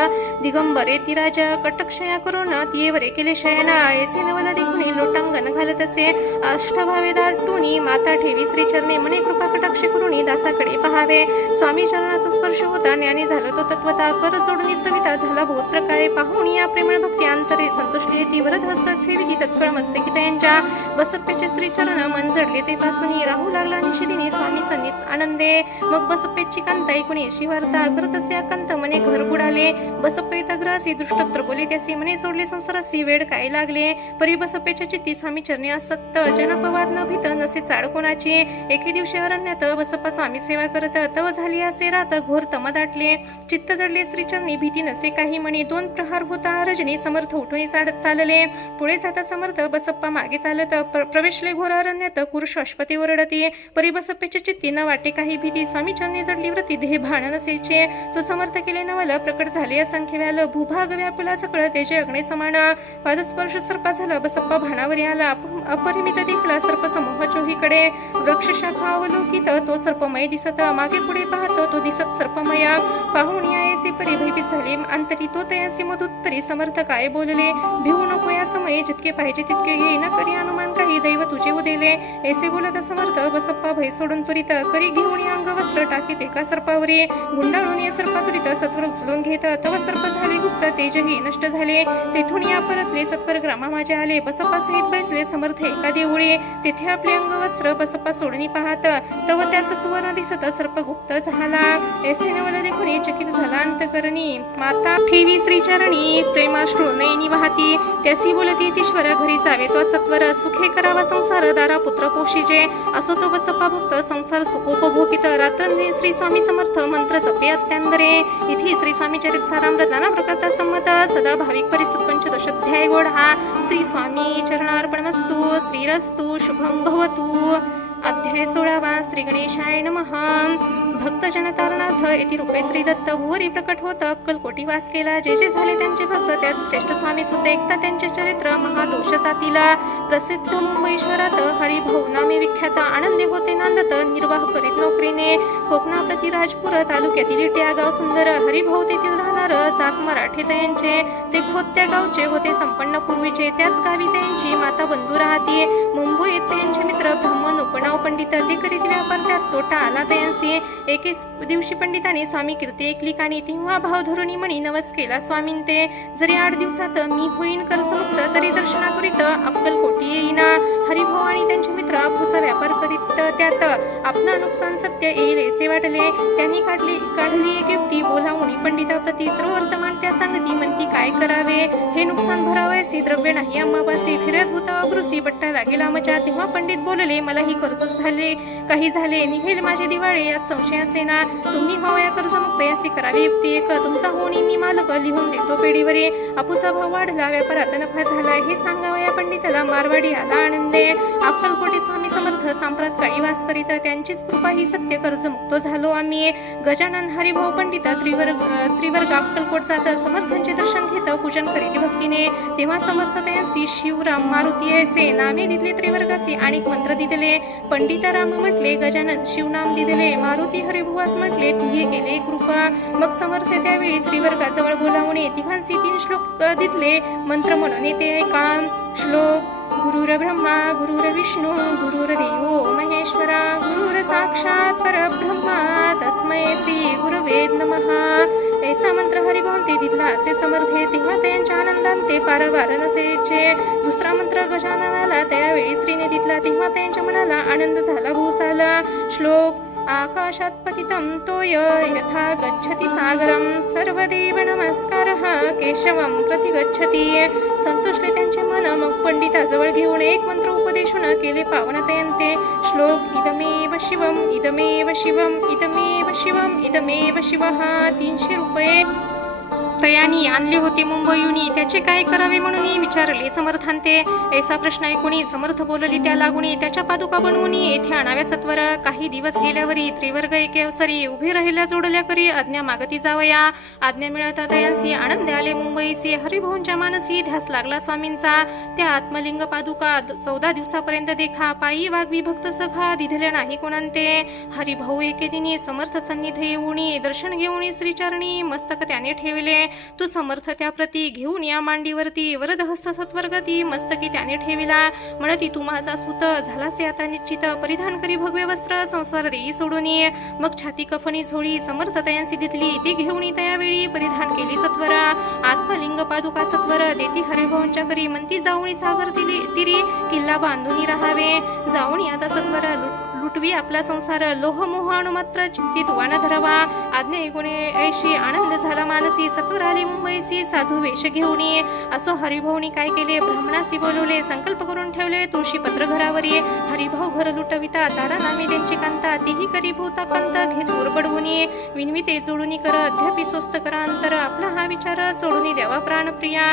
दिगंबरे ती राजा कटक्षया करून तियेवरे केले शयना ऐसे नवला देखुनी लोटांगण घालत असे अष्टभावे दाटूनी माता ठेवी श्री चरणे मने कृपा कटाक्ष करुणी दासाकडे पहावे स्वामी चरणाचा स्पर्श होता ज्ञानी झाला तो तत्वता कर जोडून स्तविता झाला भूत प्रकारे पाहून या प्रेमळ भक्ती अंतरे संतुष्टी ती वरद हस्त ठेवी तत्काळ मस्तकी त्यांच्या बसप्पेचे श्री चरण मन जडले ते पासून राहू लागला निशिदिनी स्वामी सन्निध आनंदे मग बसप्पेची कांता ऐकून अशी वार्ता करत असे अकांत मने घर बुडाले बसप्पे तग्रासी दृष्टत्र बोले त्यासी मने सोडले संसारासी वेड काय लागले परी बसप्पेच्या चित्ती स्वामी चरणी असक्त जनपवाद न भीत नसे चाड कोणाची एके दिवशी अरण्यात बसप्पा स्वामी सेवा करत तव झाली असे रात घोर तम दाटले चित्त जडले श्रीचरणी भीती नसे काही म्हणे 2 प्रहार होता रजनी समर्थ उठून चालले पुढे जाता समर्थ बसप्पा मागे चालत प्रवेशले घोर अरण्यात कुरुष अश्वती ओरडती परी बसप्पेच्या चित्ती न वाटे काही भीती स्वामी चरणी जडली व्रती देह भान नसेचे तो समर्थ केले नवल प्रकट झाले असंख्य व्याल भूभाग व्यापला सकळ तेजे अग्ने समान पादस्पर्श सर्पा झाला बसप्पा भानावरी आला अपरिमित देखला सर्प समूह चोहीकडे वृक्ष शाखा अवलोकित तो सर्पमय दिसत मागे पुढे पाहतो तो दिसत सर्पमय पाहून यायसी परी भयभीत झाले अंतरी तो तयासी मधुत्तरी समर्थ काय बोलले भिवू नको या समये जितके पाहिजे तितके घे न करी अनुमान काही दैव तुझे उदेले ऐसे बोलत समर्थ बसप्पा भय सोडून त्वरित करी घेऊन अंग वस्त्र टाकीत एका सर्पावरी गुंडाळून या सर्पातुरित सत्वर उचलून घेत तव सर्प झाले गुप्त तेजही नष्ट झाले तेथून या परतले सत्वर ग्रामा माझे आले बसप्पा सहित बैसले समर्थ एका देऊळी तेथे आपले अंग वस्त्र बसप्पा सोडणी पाहत तव त्यात सुवर्ण दिसत सर्प गुप्त झाला ऐसे नवल देखून चकित झाला अंतकरणी माता ठेवी श्रीचरणी प्रेमाश्रू नयनी वाहती त्यासी बोलती तीश्वर घरी जावे तो सत्वर सुखे करावा संसार दारा पुत्र पोषिजे असो तो बसप्पा भक्त संसार सुखोपभोगित रात्रंदिन श्री स्वामी समर्थ मंत्र जपे अत्यांदरे इथे श्री स्वामी चरित सारामृत नाना प्रकारचा संमत सदा भाविक परिसुत 15 अध्याय गोड हा श्री स्वामी चरणार्पणमस्तु श्रीरस्तु शुभम भवतु अध्याय 16 श्री गणेशाय नमः भक्त जनतारणार्थ येथे रूपे श्री दत्त भुवरी प्रकट होत अक्कलकोटी वास केला जे जे झाले त्यांचे भक्त त्यात श्रेष्ठ स्वामी सुद्धा एकता त्यांचे चरित्र महादोष जातीला प्रसिद्ध मुंबई शहरात हरिभाऊ नामे विख्यात आनंदी होते नांदत निर्वाह करीत नोकरीने कोकणाप्रती राजपूर तालुक्यातील इट्या गाव सुंदर हरिभाऊ तेथील राहणार जात मराठी त्यांचे ते खोत्या गावचे होते संपन्न पूर्वीचे त्याच गावी त्यांची माता बंधू राहती मुंबईत त्यांचे मित्र ब्राह्मण उपनाव पंडित ते करीत व्यापार त्यात तोटा आला त्यांसी एके दिवशी पंडितांनी स्वामी कीर्ती ऐकली काणी तेव्हा भाव धरुणी म्हणी नवस केला स्वामीन ते जरी 8 दिवसात मी होईन कर्जमुक्त तरी दर्शनाकरित अक्कलकोटी येईना हरिभाऊ आणि त्यांचे मित्र आपूचा व्यापार करीत त्यात आपला नुकसान सत्य येईल असे वाटले त्यांनी काढली एक युक्ती बोलावून पंडिताप्रती सर्व वर्तमान त्या सांगती म्हणती काय करावे हे नुकसान भरावयाचे द्रव्य नाही आम्हापाशी फिरत होता अग्रुसी बट्टा लागेल आमच्या तेव्हा पंडित बोलले मला ही कर्ज झाले काही झाले निघेल माझे दिवाळे यात संशय असे ना तुम्ही हवया कर्जमुक्त याची करावी युक्ती एक तुमचा होणी मी मालक लिहून देतो पेढीवरी आपूचा भाव वाढला व्यापारात नफा झाला हे सांगावया पंडिताला मारवाडी आला आनंदे अक्कलकोटी स्वामी समर्थ सांप्रत काळी वास करीत त्यांचीच कृपा ही सत्य कर्ज मुक्त झालो आम्ही. गजानन हरिभाऊ पंडित त्रिवर्ग अक्कलकोट जात समर्थांचे दर्शन घेत पूजन करीत भक्तीने. तेव्हा समर्थ त्यांसी शिवराम मारुती ऐसे नामे दिले त्रिवर्गासी आणि मंत्र दिदले. पंडित राम म्हटले गजानन शिवनाम दिदले. मारुती हरिभुवास म्हटले तिहे केले कृपा. मग समर्थ त्यावेळी त्रिवर्गाजवळ बोलावणे तिघांसी 3 श्लोक दिदले. मंत्र म्हणून ते ऐका. श्लोक गुरुर ब्रह्मा गुरुर विष्णू गुरुर्देवो महेश्वरा गुरुर साक्षात परब्रह्मा तस्मै श्री गुरवे नमः. ऐसा मंत्र हरिभाऊंते दिला असे समर्थे. तेव्हा त्यांच्या आनंदांते पारावार नसेचे. दुसरा मंत्र गजाननाला त्यावेळी श्रीने दिला. तेव्हा त्यांच्या मनाला आनंद झाला भूसाला. श्लोक आकाशात पतितं तोय यथा गच्छति सागरं सर्वदेव नमस्कारः केशवं प्रति गच्छति. संतोषले त्यांचे मन. मग पंडिताजवळ घेऊन एक मंत्र उपदेशून केले पावनतयंते. श्लोक इदमेव शिवम इदमेव शिवम इदमेव शिवम इदमेव शिवः. 300 रुपये तयानी आणले होते मुंबईहून. त्याचे काय करावे म्हणून विचारले समर्थांते. ऐसा प्रश्न ऐकून समर्थ बोलली त्या लागुनी. त्याच्या पादुका बनवून येथे आणाव्या सत्वर. काही दिवस गेल्यावरी त्रिवर्ग एके अवसरी उभे राहिल्या जोडल्या करी आज्ञा मागती जावया. आज्ञा मिळता तयांसी आनंद आले मुंबईसी. हरिभाऊंच्या मानसी ध्यास लागला स्वामींचा. त्या आत्मलिंग पादुका 14 दिवसापर्यंत देखा. पायी वागवी भक्त सखा दिधल्या नाही कोणांते. हरिभाऊ एके दिनी समर्थ सन्निधी येऊन दर्शन घेऊन श्रीचरणी मस्तक त्याने ठेवले. तो समर्थ त्याप्रती घेऊन या मांडीवरती वरद हस्त सत्वर्गती मस्तकी त्याने ठेविला. म्हणती तू माझा सुत झालासे आता निश्चित. परिधान करी भगवे वस्त्र संसार देई सोडून. मग छाती कफनी झोळी समर्थ तयांसी दितली. ती घेऊन त्यावेळी परिधान केली सत्वर. आत्मलिंग पादुका सत्वर देती हरिभाऊंच्या करी. म्हणती जाऊन सागर तिरी किल्ला बांधून राहावे. जाऊन आता सत्वर लुटवी आपला संसार. लोह मोह अणुमात्र चिंतित वान धरावा. आज्ञा ऐकून ऐशी आनंद झाला मानसी. सत्वर आले मुंबईसी साधू वेश घेऊन. असो हरिभाऊनी काय केले ब्राह्मणासी बोलवले. संकल्प करून ठेवले तुळशी पत्र घरावरी. हरिभाऊ घर लुटविता तारा नामे त्यांची कांता. तीही करी भूता कांत घेत बडवून. विनविते जोडून कर अद्यापि स्वस्त करा अंतर. आपला हा विचार सोडून द्यावा प्राणप्रिया.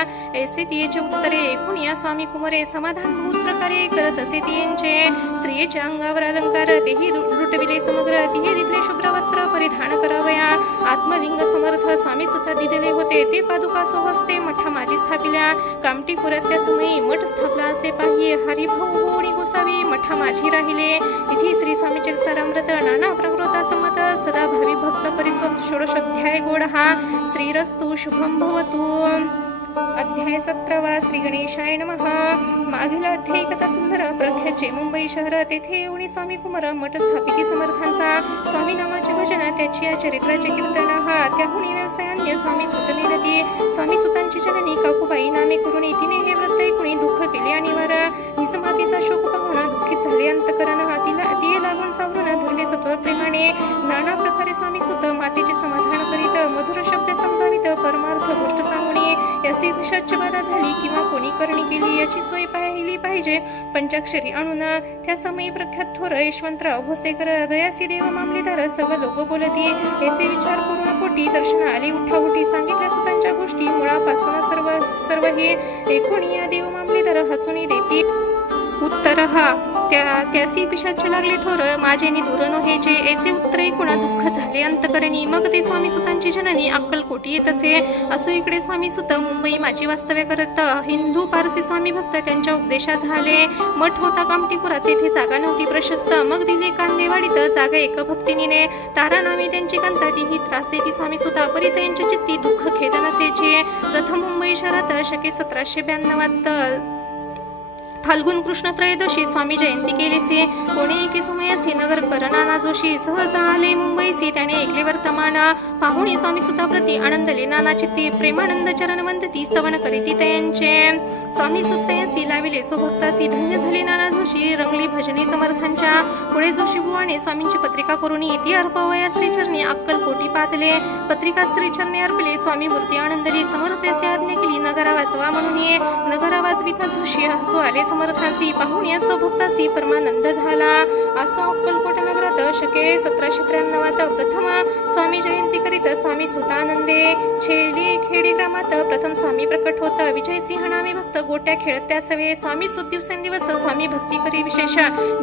ऐसे तियेचे उत्तरे ऐकून या स्वामी कुमारे. समाधान भूत प्रकारे करत असे तियेचे. स्त्रियेच्या अंगावर अलंकार तेही लुटविले समग्र. तिहे दिले शुभ्र वस्त्र परिधान करावया. आत्मलिंग समर्थ स्वामी सुद्धा दिलेले होते. ते पादुका सोहस्ते मठा माझी स्थापिल्या. कामटीपुरात त्या समयी मठ स्थापला असे पाहिये. हरिभाऊ होणी गोसावी मठा माझी राहिले. इथे श्री स्वामीचे सारामृत नाना प्रकृता समत सदा भावी भक्त परिस्वत. षोडशोध्याय गोड हा. श्रीरस्तु शुभम भवतु. अध्याय 17. श्री गणेशाय नमः. मागील अध्याय कथा सुंदर प्रख्याचे मुंबई शहर. तेथे येऊन स्वामी कुमार मठ स्थापिती समर्थांचा. स्वामी नामाचे भजन त्याची या चरित्राचे कीर्तन हा. त्याहून व्यवसायान्य स्वामी सुत निरती. स्वामी सुतांची जननी काकूबाई नामे करून तिने हे व्रत ऐकून दुःख केले आणि वर. निजमातीचा शोक पाहून दुःखित झाले अंतकरण. तिये लागून सावरून धरले सत्वर प्रेमाने. नाना प्रकारे स्वामी सुत मातेचे समाधान करीत मधुर शब्द समजावित परमार्थ गोष्ट सांगून याची विषाची बाधा झाली किंवा कोणी करणी केली याची सोय पाहिली पाहिजे पंचाक्षरी आणून. त्या समयी प्रख्यात थोर यशवंतराव भोसेकर दयासी देव मामलेदार सर्व लोक बोलती. याचे विचार करून पोटी दर्शन आली उठाउठी. सांगितल्या सुतांच्या गोष्टी मुळापासून सर्व हे ऐकून या देव मामलेदार हसून देती. उत्तर हा. त्यासी पिशाचे लागले थोर माझे दूर नव्हेचे. ऐसे उत्तर ऐकून दुःख झाले अंतकरणी. मग ते स्वामी सुतांची जननी अक्कलकोटी येत असे. असो इकडे स्वामी सुत मुंबई माझी वास्तव्य करत. हिंदू पारसी स्वामी भक्त त्यांच्या उपदेशा झाले. मठ होता कामटीपुरात. तेथे जागा नव्हती प्रशस्त. मग दिले कांदेवाडीत जागा एक भक्तिनीने. तारा नावे त्यांची कांता. तीही त्रास देती स्वामी सुता. परित यांच्या चित्ती दुःख खेद नसेचे. प्रथम मुंबई शहरात शके 1792 फाल्गुन कृष्ण त्रयोदशी स्वामी जयंती केलीसे. कोणी एके समयासी नगरकर नाना जोशी सहज आले मुंबईसी. त्याने ऐकले वर्तमान. पाहुणी स्वामी सुताप्रती आनंदले नाना चित्ती. प्रेमानंद चरणवंदती स्तवन करीती तयांचे. स्वामी सुतयांसी लाविले स्वभक्तासी. धन्य झाले नाना जोशी. रंगली भजनी समर्थांच्या. पुढे जोशी बुवाने स्वामींची पत्रिका करून ती अर्पवया श्रीचरणी अक्कलकोटी पातले. पत्रिका श्रीचरणी अर्पले. स्वामी मूर्ती आनंदली. समर्थांची आज्ञा केली नगरा वाचवा म्हणून. नगरा वाजविता जोशी हसू आले समर्थांसी. पाहून या स्वभक्तासी परमानंद झाला. असो अक्कलकोट नगरात वर्षात शके 1793 प्रथम स्वामी जयंती करीत स्वामी सुतानंदे छेली खेडी ग्रामात प्रथम स्वामी प्रकट होत. विजयसिंह नामे भक्त गोट्या खेळत त्या सवे. स्वामी सुत दिवसेंदिवस स्वामी भक्ती करी विशेष.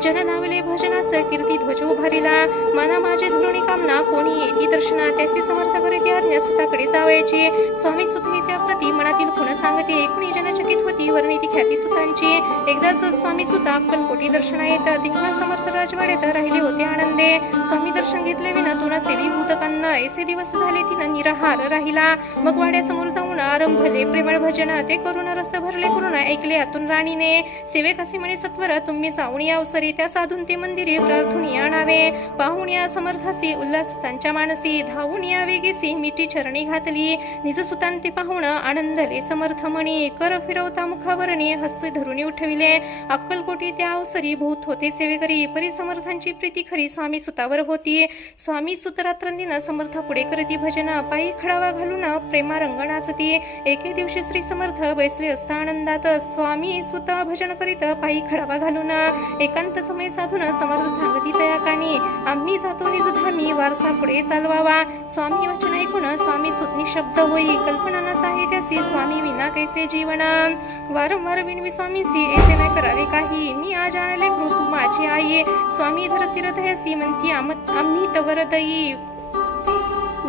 जन नावले भजनास कीर्ती ध्वज उभारिला. मना माझे धुरुणी कामना कोणी येती दर्शना. त्यासी समर्थ करीती आज्ञा सुताकडे जावायची. स्वामी सुत त्या प्रती मनातील खुण सांगते. कुणी जनचकित होती वर्णिती ख्याती सुतांची. एकदाच स्वामी सुता अक्कलकोटी दर्शना येत. तेव्हा समर्थ राजवाड्यात राहिले होते आनंदे. स्वामी दर्शन घेतले विना तुना सेवी भूतकांना. ऐसे दिवस झाले तिनं निराहार राहिला. मग वाड्यासमोर जाऊन आरंभले प्रेमळ भजन. ते करून रस भरले करून ऐकले आतून राणीने. सेवेक असे म्हणे सत्वर तुम्ही जाऊन या अवसरी. त्या साधून ते मंदिरी प्रार्थून या नावे. पाहून या समर्थासी उल्हास त्यांच्या मानसी. धावून या वेगेसी मिठी चरणी घातली. निज सुतान ते पाहून आनंदले समर्थ म्हणी. कर फिरवता मुखावरणी हस्ते धरून उठविले. अक्कलकोटी त्या अवसरी भूत होते सेवेकरी. परी समर्थांची प्रीती खरी स्वामी सुतावर होती. स्वामी सुत रात्रंदिन समर्थ पुढे करती भजन. पायी खडावा घालून प्रेमा रंग नाचती. एके दिवशी श्री समर्थ बैसले असता आनंदात. स्वामी सुत भजन करीत पायी खडावा घालून. एकांत समय साधून समर्थ सांगती तया कानी. आम्ही जातो निज धामी वारसा पुढे चालवावा. स्वामी वचन ऐकून स्वामी सुत निशब्द होई. कल्पना न साहित्यासी स्वामी विना कैसे जीवन. वारंवार विनवी स्वामीसी ऐसे नाही करावे काही. मी आज आणले कृ माझी आई. स्वामी धर सिरधयसी म्हणती आम्ही तवर दई.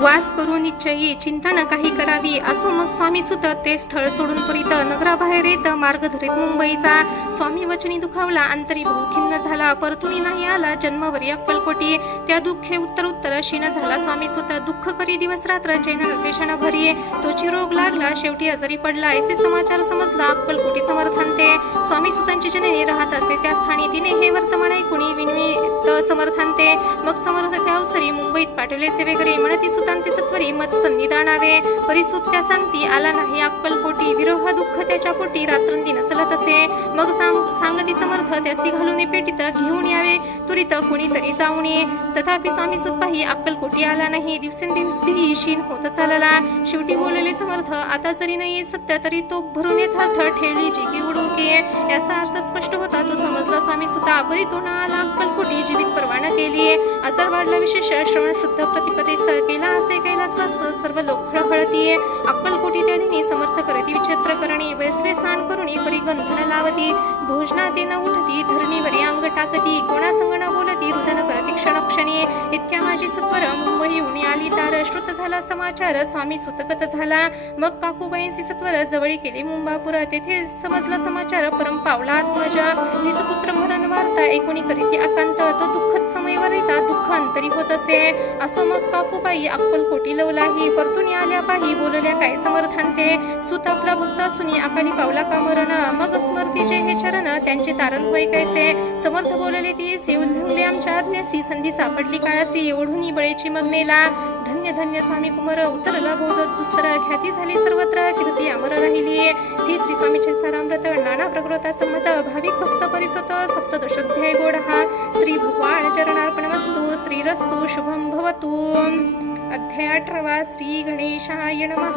वास करू निश्चयी चिंतन काही करावी. असो मग स्वामी सुत ते स्थळ सोडून त्वरित नगराबाहेर येत मार्ग धरीत मुंबईचा. स्वामी वचनी दुखावला अंतरी बहुखिन्न झाला. परतुनी नाही आला जन्मवरी अक्कलकोटी. त्या दुःखे उत्तर क्षीण झाला स्वामी सुत. दुःख करी दिवस रात्र चैन नसे क्षण भरी. तोची रोग लागला शेवटी आजारी पडला. ऐसे समाचार समजला अक्कलकोटी समर्थांते. स्वामी सुतांची जननी राहत असे त्या स्थानी. तिने हे वर्तमान ऐकुणी विनवीत समर्थांते. मग समर्थ त्या अवसरी मुंबईत पाठवले सेवेकरी. म्हणती सुतांते सत्वरी मज संनिधानावे. परिसुत त्या सांगती आला नाही अक्कलकोटी. विरोह दुःख त्याच्या पोटी रात्रंदिन सलत असे. मग सांगती समर्थ त्यासी घालून पेटीत घेऊन यावे त्वरित कोणीतरी जाऊन ये. तथापि स्वामी सुत पाही अक्कलकोटी आला नाही. दिवसेंदिवस ती क्षीण होत चालला. शेवटी बोलले समर्थ आता जरी नाही सत्य तरी तो भरून यथार्थ ठेवली जी की उडूके. याचा अर्थ स्पष्ट होता तो समजला स्वामी सुता. बरी तो ना आला अक्कलकोटी जीवित परवाना केली. आजार वाढला विशेष श्रवण शुद्ध प्रतिपदेस केला असे कैलासवास सर्व लोक हळहळती. अक्कलकोटी त्या दिनी समर्थ करती विचित्र करणी. बैसले स्नान करुणी परी गंधन लावती. भोजनाती न उठती धरणीवरी अंग टाकती. कोणा संग न बोलती रुदन करती क्षणक्षणी. इतक्या माझी सत्वर मुंबईहून आली तार. श्रुत झाला समाचार स्वामी सुतगत झाला. मग काकूबाईंची सत्वर जवळी केली मुंबापुर. तेथे समजला समाचार परम पावला आत्मज. निज पुत्र मरण वार्ता ऐकुणी करीती आकांत. तो दुःखद समयवरिता दुःख अंतरी होत असे. असो मग काकूबाई अक्कलकोटी लवलाही. परतून आल्या पाही बोलल्या काय समर्थांते. सुत आपला भक्त असूनी अकाली पावला का मरण. मग स्मरतीचे हे चरण त्यांचे तारण होय कैसे. समर्थ बोलले ती से उल्लंघले आमच्या आज्ञासी. संधी सापडली काळासी ओढूनी बळेची मग नेला. धन्य धन्य स्वामी कुमार उतरला बोध दुस्तर. ख्याती झाली सर्वत्र कीर्ती अमर राहिली. ती श्री स्वामीचे सारामृत नाना प्रकृता संमत. भाविक भक्त परिसत सप्तदशोध्याय गोड हा. श्री भगवान चरणार्पणमस्तु. श्रीरस्तु शुभम भवतु. अध्याय 18 श्री गणेशाय नमः.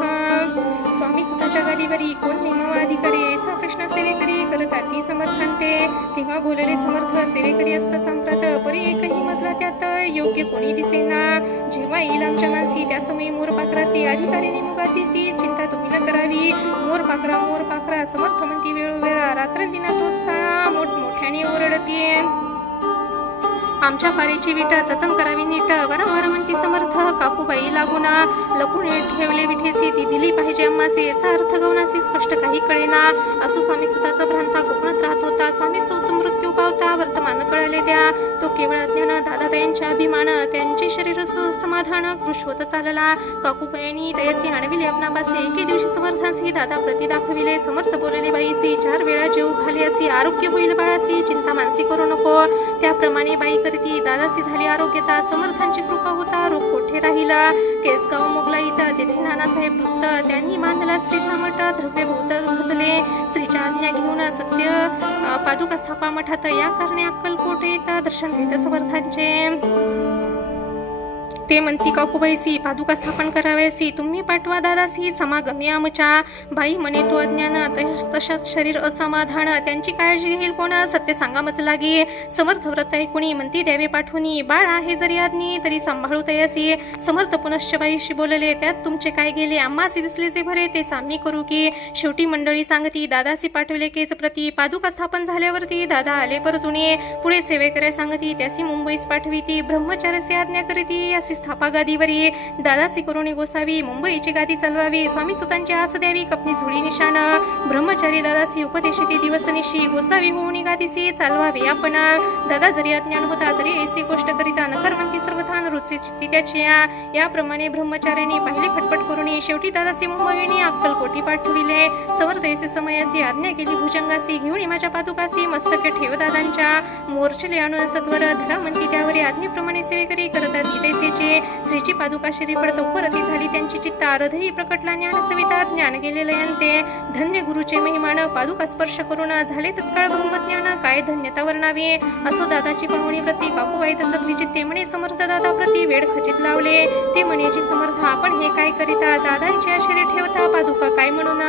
स्वामी सुताच्या गादीवरी कोण नेमवाधिकारी. ऐसा प्रश्न सेवेकरी करताती समर्थांते. तेव्हा बोलले समर्थ सेवेकरी असता संप्रत. परी एकही मजला त्यात योग्य कोणी दिसेना. जेव्हा येईल आमच्या मानसी त्या समयी मोर पाखरासी. अधिकारीने मुगातीसी चिंता तुम्ही न करावी. मोर पाखरा समर्थ म्हणती वेळोवेळा. रात्रंदिना तोच चाळा मोठमोठ्याने ओरडतीये. आमच्या पारेची विटा जतन करावी नीट. वारंवार म्हणती समर्थ. काकूबाई लागून लपून ठेवले विठेसी. ती दिली पाहिजे अम्मासी. याचा अर्थ गवनासी स्पष्ट काही कळेना. असो स्वामी सुताचा भ्रांता कोकणात राहत होता. स्वामी सुत मृत्यू पावता वर्तमान कळले द्या. तो केवळ अज्ञान दादाताईंच्या अभिमान. त्यांचे शरीर समाधान कृश होत चालला. काकूबाईंनी तयासी आणविले आपणापासे. एके दिवशी समर्थांसी दादा प्रति दाखविले. समर्थ बोलले बाईसी 4 वेळा जेव घाले असी. आरोग्य होईल बाळासी. चिंता मानसी करू नको. त्याप्रमाणे बाई करती. दादासी झाली आरोग्यता. समर्थांची कृपा होता रोग कोठे राहिला. केसगाव मोगला इथं तेथे नानासाहेब भक्त. त्यांनी बांधला श्रीचा मठ. द्रव्य भूत खचले. श्रीच्या आज्ञा घेऊन सत्य पादुका स्थापा मठात. या कारणे अक्कलकोट येत दर्शन घेत समर्थांचे. ते म्हणती काकूबाईसी पादुका स्थापन कराव्यासी तुम्ही पाठवा दादासी समागमी आमच्या. बाई म्हणे तू अज्ञान तशात शरीर असमाधान त्यांची काळजी घेईल कोण सत्य सांगामच लागे. समर्थ व्रत ऐकुणी म्हणती द्यावे पाठवणी बाळ आहे जरी आज्ञी तरी सांभाळू तयासी. समर्थ पुनश्च बाईशी बोलले त्यात तुमचे काय गेले आम्हासी दिसले जे भरे तेच आम्ही करू की. शेवटी मंडळी सांगती दादासी पाठवले केच प्रती पादुका स्थापन झाल्यावरती दादा आले परतुने. पुढे सेवेकऱ्या सांगती त्यासी मुंबईस पाठविती ब्रह्मचार्याची आज्ञा करीती अशी स्थापा गादीवरी. दादासी करुणी गोसावी मुंबईची गादी चालवावी स्वामी सुतांची आस द्यावी कपनी झुळी निशाण. ब्रह्मचारी दादासी उपदेशिती दिवसनिशी गोसावी होऊनी गादीसी चालवावे आपण. दादा जरी अज्ञान होता तरी ऐसी गोष्ट करिता नकरवंती सर्वथान रुचे चित्ती त्याची. याप्रमाणे ब्रह्मचार्याने पाहिले खटपट करुणी शेवटी दादासी मुंबईने अक्कलकोटी पाठविले. समर्थ ऐसे समयासी आज्ञा केली भुजंगासी घेऊन माझ्या पादुकासी मस्तके ठेव दादांच्या. मोर्चले आणून सत्वर धरा म्हणती त्यावरी आज्ञेप्रमाणे सेवेकरी करतात गीतेचे. श्रीची पादुका शिरी पडत उपरती झाली त्यांची चित्ता. हृदयी प्रकटला ज्ञान सविता ज्ञान गेलेले अंते. धन्य गुरुचे महिमान पादुका स्पर्श करून झाले तत्काळ ब्रह्मज्ञान काय धन्यता वर्णावे. असो दादाची पाहुणी प्रती काकूबाई जगली चित्ते म्हणे समर्थ दादा प्रती वेळ खचित लावले. ते म्हणेची समर्थ आपण हे काय करिता दादांच्या शिरी ठेवता पादुका काय म्हणून.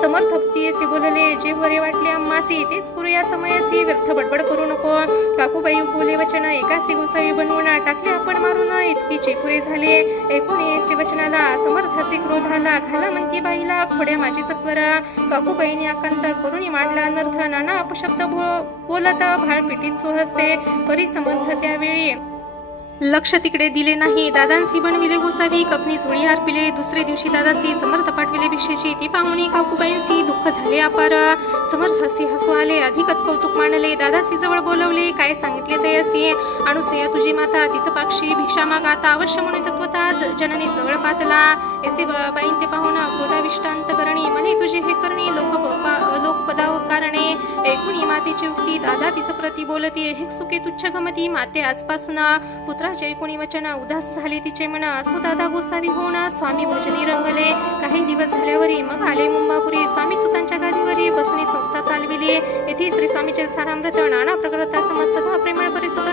समर्थ भक्ती असे बोलले जे बरे वाटले आम्हासी तेच करूया समयसी व्यर्थ बडबड करू नको. काकूबाई बोले वचन एकासी गोसावी बनवून टाकले आपण मारून इतकीचे पुरे झाले. ऐकून येसे वचनाला समर्थासी क्रोध आला घाला म्हणती बाईला खोड्या माझी सत्वर. काकूबाईने आकांत करून मांडला अनर्थ नाना अपशब्द बोलत भाळ पिटीत सुहसते. परी समर्थ त्यावेळी लक्ष तिकडे दिले नाही. दादांसी बनविले गोसावी कपनी झोळी हारपिले. दुसरे दिवशी दादासी समर्थ पाठविले भिक्षेची ती पाहुणी काकूबाईंसी दुःख झाले अपार. समर्थासी हसू आले अधिकच कौतुक मानले. दादासी जवळ बोलवले काय सांगितले तयासी. अनुसया तुझी माता तिचं पाक्षी भिक्षा माग आता अवश्य म्हणून तत्वता जननी सगळं पातला. ऐसे बाईन ते पाहून क्रोधाविष्ट अंतकरणी म्हणे तुझे हे करणी लोकपदाव कारणे. ऐकून मातेची उक्ती दादा तिचं प्रति बोलती हे सुखे तुच्छ गमती माते आजपासून. पुत्राचे ऐकून वचन उदास झाले तिचे मन. असो दादा गोसावी होऊन स्वामी भजनी रंगले. काही दिवस झाल्यावरी मग आले मुंबापुरी स्वामी सुतांच्या गादीवरी बसणी संस्था चालविली. येथे श्री स्वामीचे सारामृत नाना प्रकारता समज सदा प्रेमळ परिसुत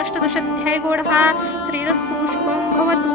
अष्टदशाध्याय गोड हा. श्रीरस्तु शुभम भवतु.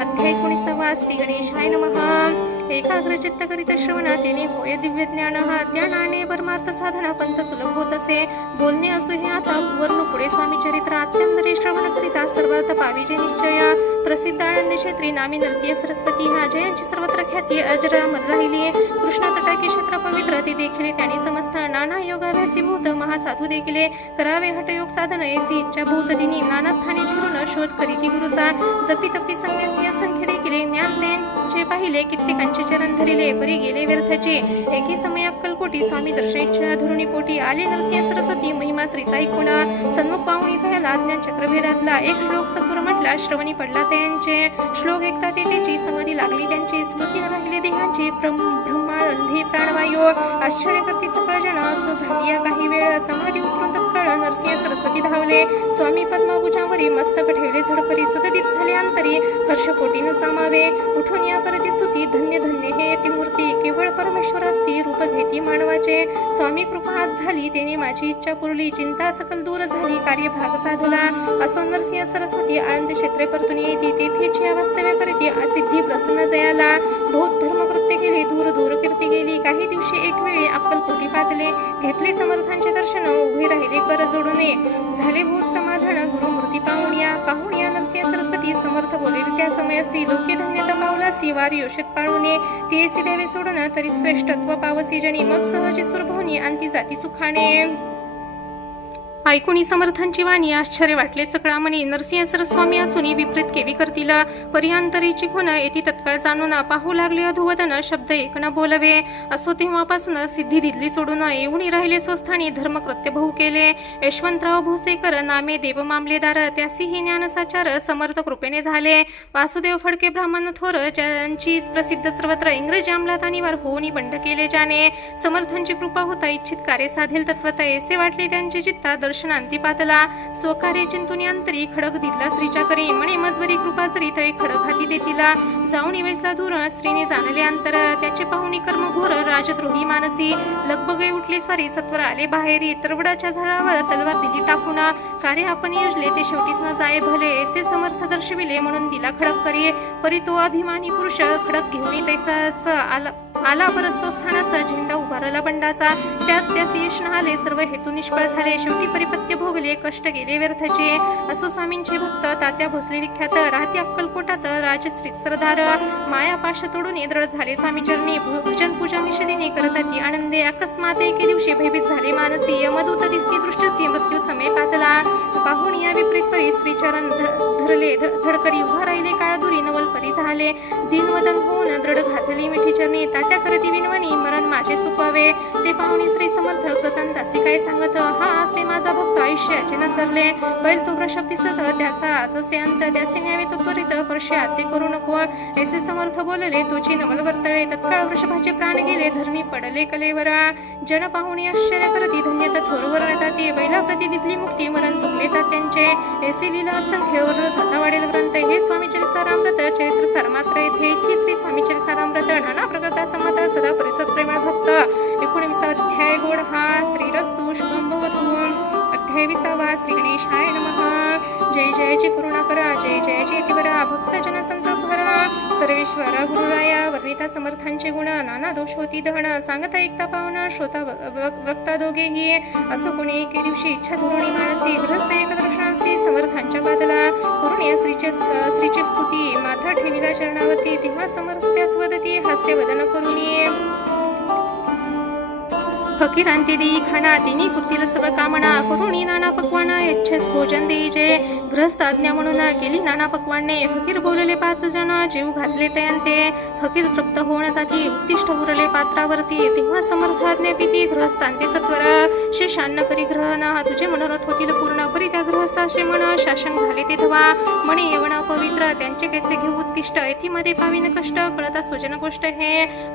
अध्याय 19 श्री गणेशाय नमः. एकाग्रचित्त करीत श्रवणा तेने होय दिव्य ज्ञान. हा ज्ञानाने परमार्थ साधना पंथ सुलभ होत असे. बोलणे असो हे आता वर्ण पुढे स्वामी चरित्र अत्यंतरे श्रवण करिता सर्वार्थ पाविजे निश्चय. प्रसिद्ध आनंद क्षेत्री नामी नरसिंह सरस्वती हा जयांची सर्वत्र ख्याती अजरामर राहिली. कृष्ण तटाकी क्षेत्र पवित्र ते देखील त्यांनी समस्त. नाना योगाभ्यासी भूत महासाधू देखील करावे हटयोग साधन ऐसी इच्छा भूत दिनी. नाना स्थानी फिरून शोध करीती गुरुचा. जपी तपी संन्यासी असंख्य देखील ज्ञान त्यांचे पाहिले कित्येकांचे चरण धरिले परी गेले व्यर्थाचे. एके समय अक्कलकोटी स्वामी दर्शनेच्छा धरुणी पोटी आले नरसिंह सरस्वती महिमा श्रीचा ऐकुणा. सन्मुख पाहुणी थयाला ज्ञान चक्रभेदातला एक श्लोक सत्वर म्हटला श्रवणी पडला त्यांचे. श्लोक ऐकता ते त्याची समाधी लागली त्यांची. स्मृती न राहिले देहांची ब्रह्मांधी प्राणवायू. आश्चर्य करती सकळ जन असो झाली या काही वेळ. समाधी उतरून तत्काळ नरसिंह सरस्वती धावले. स्वामी पद्माभुजावरी मस्तक ठेवले झडकरी. सुददित झाले अंतरी हर्षपोटी न सामावे. उठून या करती स्तुती धन्य धन्य हे येती मूर्ती. केवळ परमेश्वराची रूप घेती मानवाचे. स्वामी कृपा आज झाली तेने माझी इच्छा पुरली. चिंता सकल दूर झाली कार्य भाग साधला. असो नरसिंह सरस्वती आनंद क्षेत्रे परतून येती. तेथेची वास्तव्य करती असिद्धी प्रसन्न जयाला. बहुत धर्मकृत्य केले दूर दूर कीर्ती गेली. काही दिवशी एक वेळी अक्कलकोटी पातले. घेतले समर्थांचे दर्शन उभे राहिले कर जोडूने. झाले भूत समाधान गुरुमूर्ती पाहुण्या. पाहुण्या नरसिंह सरस्वती समर्थ बोलेल त्या समयासी. लोके धन्यता पावलासी वार योषित पाळूने. तेसी द्यावे सोडून तरी श्रेष्ठत्व पावसी जनी. मग सहजी सुरभवनी अंती जाती सुखाने. ऐकुणी समर्थांची वाणी आश्चर्य वाटले सकळा मनी. नरसिंह सरस्वामी असून विपरीत केवी करतील. पर्यांतरीची खुण येती तत्काळ जाणून. पाहू लागले अधोवदन शब्द एक न बोलवे. असो तेव्हापासून सिद्धी दिल्ली सोडून येऊन राहिले स्वस्थानी. धर्मकृत्य बहु केले. यशवंतराव भोसेकर नामे देव मामलेदार. त्यासीही ज्ञानसाचार समर्थ कृपेने झाले. वासुदेव फडके ब्राह्मण थोर ज्यांची प्रसिद्ध सर्वत्र इंग्रजी अंमलात आणीवर होऊन बंड केले ज्याने. समर्थांची कृपा होता इच्छित कार्य साधेल तत्वता. ऐसे वाटले त्यांचे चित्ता दर्शनांती पातला स्वकार्य चिंतुनी अंतरी खडक दिला श्रीच्या करी म्हणे मजवरी कृपा जरी तळे खडक हाती देतीला जाऊन वैसला दूर स्त्रीने जाणले अंतर त्याचे पाहुणी कर्म घोर राजद्रोही मानसी लगबगे उठले स्वारी सत्वर आले बाहेरी तरवडाच्या झाडावर तलवार दिली टाकून कार्य आपण योजले ते शेवटीच न जाय भले ऐसे समर्थ दर्शविले म्हणून दिला खडक करी परी तो अभिमानी पुरुष खडक घेऊन तैसाच आला परत स्थानाचा झेंडा उभारला बंडाचा त्यात त्यास यश आले सर्व हेतू निष्फळ झाले शेवटी परिपत्य भोगले कष्ट गेले व्यर्थचे असो स्वामींचे भक्त तात्या भोसले विख्यात राहते अक्कलकोटात राजश्री सरदार माया पाश तोडून दृढ झाले स्वामी चरणी भजन पूजा निषेधीने करताती आनंदे अकस्मात एके दिवशी भयभीत झाले मानसी यमदूत दिसती दृष्टसी मृत्यू समय पातला पाहुणी या विपरीत परी श्रीचरण धरले झडकरी उभा राहिले काळदुरी नवल परी झाले दिनवदन होऊन दृढ घातली मिठी चरणी तात्या करती विनवणी मरण माझे चुकावे ते पाहुणी श्री समर्थ कृतनदासी काय सांगत हा असे माझा भक्त आयुष्याचे नसरले बैल तो वृषभ दिसत त्याचा आजचे अंत त्याचे न्यावे तो त्वरित पर्श्यात ते करू नको ऐसे समर्थ बोलले तोची नवल वर्तळे तत्काळ वृषभाचे प्राण गेले धरणी पडले कलेवरा जन पाहुणी आश्चर्य करती धन्यता थोरवर ती बैला प्रति दिली मुक्ती मरण चुकले तात्यांचे ऐसे लीला असंख्य जाता वाढेल ग्रंथ हे स्वामी चरितामृत चरित्र सार मात्र येथे इथे श्री स्वामी चरितामृत नाना प्रकारचा समत सदा परिसर प्रेमळ भक्त 19 अध्याय गोड हा श्रीरस्तु शुभम भवतु अध्याय 20 श्री गणेशाय नमः जय जयची करुणा करा जय जयची यतिवरा भक्त जन संताप भरा सर्वेश्वर गुरुराया वर्णिता समर्थांचे गुण नाना दोष होती दहन सांगता ऐकता पाहुणा श्रोता वक्ता दोघेही असं कोणी एके दिवशी इच्छा धोरणी मानसी गृहस्थ एक दर्शनासी समर्थांच्या बादला करून या श्रीची स्तुती माथा ठेविला चरणावरती तेव्हा समर्थ त्यास वदती हास्य वदन करून फकीरांती देई खाना तिनी पुरतील सर्व कामना करुणी नाना पक्वान यच्छस भोजन देईजे ग्रस्त आज्ञा म्हणून केली नाना पक्वाने फकीर बोलले 5 जण जीव घातले तयांते फकीर तृप्त होऊन जाती उत्तिष्ठ उरले पात्रावरती तेव्हा समर्थ आज्ञा पिती ग्रहस्थांते सत्वर शेषान्न करी ग्रहण तुझे मनोरथ होतील पूर्ण परी त्या ग्रहस्थाचे मन शासन झाले ते धवा म्हणे यवण पवित्र त्यांचे कैसे घेऊ उत्तिष्ट येथीमध्ये पाविन कष्ट कळता सुजन गोष्ट हे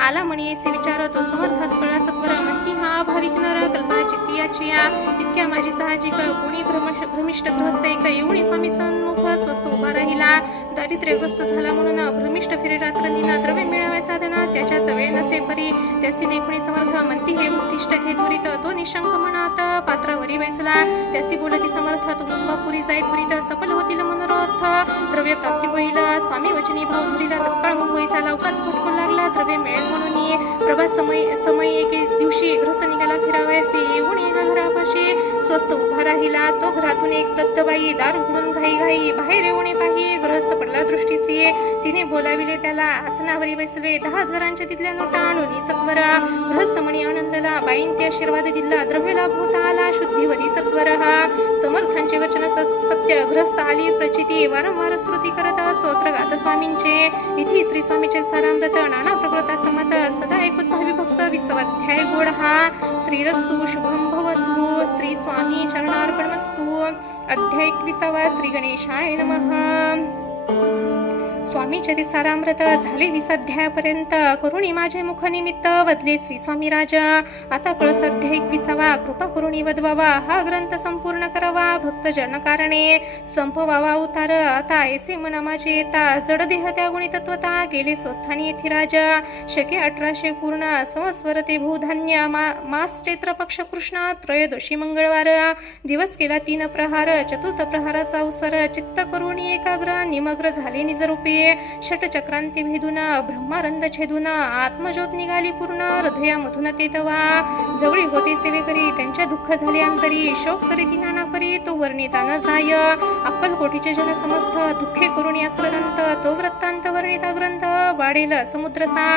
आला म्हणे असे विचार तो समर्थाच कळला सत्वर म्हणती हा भाविक नर कल्पना चित्ती याची इतक्या माझी साहजिक कोणी भ्रमिष्ट ग्रहस्थ एक येऊन स्वामी सन्मुख स्वस्त उभा राहिला दारिद्र्यग्रस्त झाला म्हणून भ्रमिष्ट फिरे रात्रंदिना द्रव्य मिळावे साधना त्याच्या वेळ नसे परी त्यासी देखुणी समर्थ म्हणती हे उत्तिष्ट हे दुरित तो निशंक म्हणत पात्रावरी बैसला त्यासी बोलती समर्थ तुंबा पुरी जाय दुरित सफल होतील मनोरथ द्रव्य प्राप्ती होईल स्वामी वचनी भाव धुरीला तत्काळ मुंबईचा लवकाच भटकू लागला द्रव्य मिळेल म्हणून प्रभात समय एके दिवशी ग्रस्त निघाला फिरावयाचे येऊन एका घरापाशी स्वस्त उभा राहिला तो घरातून एक वृद्धबाई दार उघडून घाई बाहेर येऊन पाही ग्रहस्थ पडला दृष्टीसी तिने बोलाविले त्याला आसनावरी बसवे 10 घरांच्या तिथल्या नोटा आणून सत्वर ग्रहस्थ मणी आनंदला बाईन ते आशीर्वाद दिला द्रव्य लाभ होता आला शुद्धीवरी सत्वर हा समर्थांचे वचन सत्य ग्रहस्थ आली प्रचिती वारंवार श्रुती करत स्तोत्र गात स्वामींचे इथे श्री स्वामीचे सारामृत नाना प्रकृता समत सदा एक भक्त 20 अध्याय गोड हा श्रीरस्तु शुभम भवतु श्री स्वामी चरणार्पणमस्तु अध्याय 21 श्री गणेशाय नमः स्वामी चरितामृत झाले 20 अध्यायापर्यंत करुणी माझे मुख निमित्त वदले श्री स्वामी राजा आता कळस अध्याय 21 कृपा करुणी वदवावा हा ग्रंथ संपूर्ण करावा भक्त जन कारणे संपवावा उतार आता ऐसे मना माझे येता जड देह त्या गुणी तत्वता गेले स्वस्थानी येथे राजा शके 1800 पूर्ण संवत्सर ते भूधान्य मास चैत्र पक्ष कृष्ण त्रयोदशी मंगळवार दिवस केला 3 प्रहार चतुर्थ प्रहाराचा अवसर चित्त करुणी एकाग्र निमग्र झाले निजरूपी षटचक्रांती भेदून ब्रह्मारंद छेदून आत्मज्योत निघाली पूर्ण हृदयामधून ते तवा जवळी होते सेवेकरी त्यांच्या दुःख झाले अंतरी शोक करीती नाना परी तो वर्णिता न जाय अक्कलकोटीचे जन समस्त दुःखे करून आक्रंत तो वृत्तांत वर्णिता ग्रंथ वाढेल समुद्रसा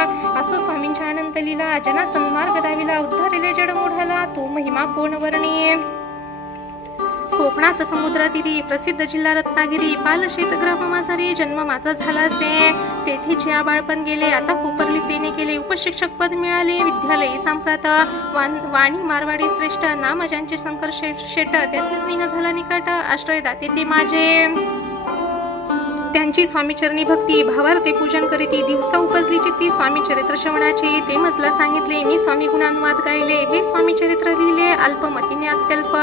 असो स्वामींच्या अनंत लीला जना सन्मार्ग दाविला उद्धारिले जड मोढाला तो महिमा कोण वर्णीय कोकणात समुद्रातीरी प्रसिद्ध जिल्हा रत्नागिरी पालशेत ग्राम माझारी जन्म माझा झाला असे तेथीचे बाळपण गेले आता कोपरली सेने केले उपशिक्षक पद मिळाले विद्यालयी सांप्रात वाणी मारवाडी श्रेष्ठ नाम ज्यांचे शंकर शेट त्याचे स्नेह झाला निकट आश्रय दाते ते माझे त्यांची स्वामीचरणी भक्ती भावार्थे पूजन करीती दिवसा उपजली चित्ती स्वामी चरित्र श्रवणाची ते मजला सांगितले मी स्वामी गुणानुवाद गायले हे स्वामी चरित्र लिहिले अल्पमतीने अत्यल्प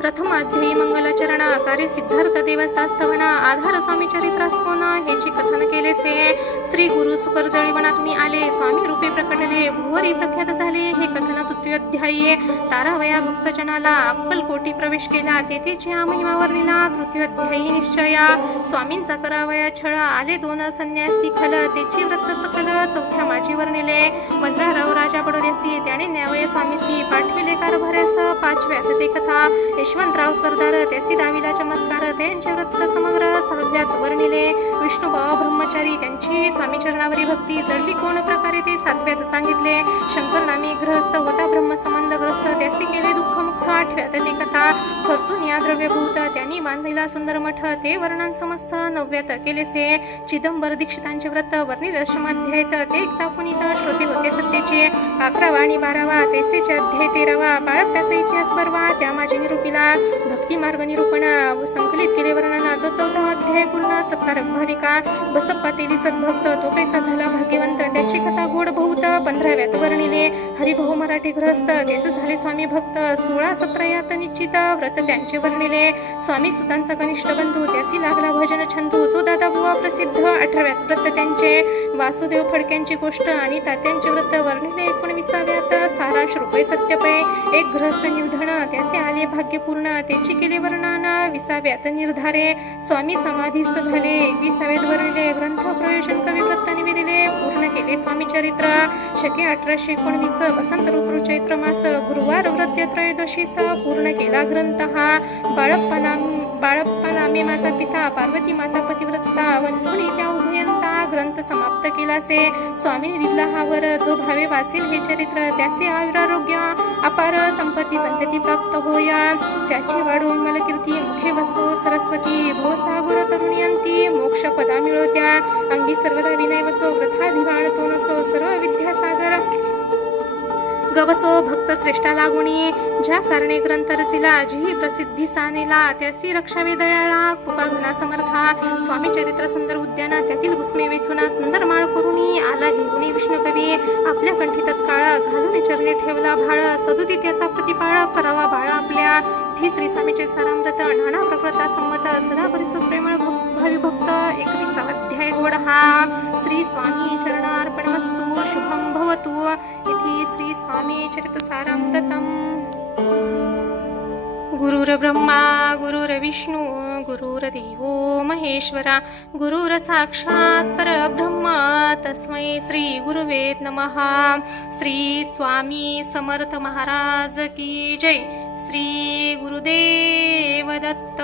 प्रथम अध्यायी मंगलाचरण कार्य सिद्धार्थ देवस्थास्तवना आधार स्वामी चरित्रास कोण हेची कथन केलेसे श्री गुरु सुकरदळी वनातून आले स्वामी रूपे प्रकटले भुवरी प्रख्यात झाले हे कथन तृतीयोध्यायी तारावया भक्तजनाला अक्कलकोटी प्रवेश केला तेथेची महिमा वर्णिला तृतीयोध्यायी निश्चया स्वामींचा करावया छळ आले दोन संन्यासी खल तेची व्रत सकल चौथ्या माझी वर्णिले मल्हारराव राजा बडोद्यासी त्याने न्यावय स्वामीसी पाठविले कारभार्यास पाचव्यात ते कथा यशवंतराव सरदार त्यासी दाविला चमत्कार त्यांचे व्रत समग्र सहाव्यात वर्णिले विष्णुभाव ब्रह्मचारी त्यांची स्वामी चरणावरी भक्ती जडली कोण प्रकारे ते सातव्यात सांगितले शंकर नामी गृहस्थ होता ब्रह्मसंबंधग्रस्त त्यासी केले दुःखमुक्त आठव्यात ते कथा खर्चून या द्रव्यभूत त्यांनी बांधलेला सुंदर मठ ते वर्णन समस्त नवव्यात केलेसे चिदंबर दीक्षितांचे व्रत वर्णिल दशमाध्यायत ते एकता पुनीत श्रोते होते सत्तेचे 11वा आणि 12वा तेसेचे अध्याय 13वा बाळप्याचा इतिहास बरवा त्या माझी निरूपिला भक्ती मार्ग निरूपण संकलित केले वर्णन तो 4था अध्याय पूर्ण सत्कार भाविका बसप्पा तेली सद्भक्त तो कैसा झाला भाग्यवंत त्याची कथा गोड बहुत 15व्यात वर्णिले हरिभाऊ मराठी गृहस्थ केस झाले स्वामी भक्त 16-17 यात निश्चित व्रत त्यांचे वर्णिले स्वामी सुतांचा कनिष्ठ बंधू त्यासी लागला भजन छंदू जो दादा बुवा प्रसिद्ध 18व्यात व्रत त्यांचे वासुदेव फडक्यांची गोष्ट आणि तात्यांचे व्रत वर्णिले 19व्यात सारांश रुपये सत्यपय एक गृहस्थ निर्धन त्याचे आले भाग्यपूर्ण त्याची केले वर्णन 20व्यात निर्धारे स्वामी समाधीस्थ झाले 21व्यात वर्णिले ग्रंथ प्रयोजन कवी व्रत निवेदिले पूर्ण केले स्वामी चरित्र शके 1819 वसंत ऋतू चैत्र मास गुरुवार व्रत त्रयोदशीचा पूर्ण केला ग्रंथ हा बाळप्पा नामे माझा पिता पार्वती माता पतिव्रता वंधुनी त्या उभयंता ग्रंथ समाप्त केलासे स्वामीने दिला हा वर जो भावे वाचेल हे चरित्र त्याचे आयुरारोग्य अपार संपत्ती संतती प्राप्त होया त्याची वाढ उन्मल कीर्ती मुखे वसो सरस्वती भवसागर तरुणीयंती मोक्ष पदा मिळवत्या अंगी सर्वदा विनय वसो प्रथाभिमान तो नसो सर्व विद्यासागर गवसो भक्त श्रेष्ठा लागुणी ज्या कारणे ग्रंथ रचिला जी प्रसिद्धी सानेला त्यासी रक्षावे दयाळा कृपा गुणा समर्था स्वामी चरित्र सुंदर उद्यान त्यातील गुस्मे वेचून सुंदर माळ करुणी आला घेऊनी विष्णू कवी आपल्या कंठी तत्काळ घालून चरणी ठेवला भाळ सदुती त्याचा प्रतिपाळ करावा बाळ आपल्या इथे श्री स्वामीचे सारामृत नाना प्रकृता संमत सदा परिसर प्रेमळ भावी भक्त 21वा अध्याय गोड हा श्री स्वामी चरणार्पणमस्तु शुभं भवतु इति श्री स्वामी चरित सारामृतम् गुरुर्ब्रह्मा गुरुर्विष्णु गुरुर्देवो महेश्वरा गुरुर साक्षात् परब्रह्म तस्मै श्री गुरुवे नमः श्री स्वामी समर्थ महाराज की जय श्री गुरुदेव दत्त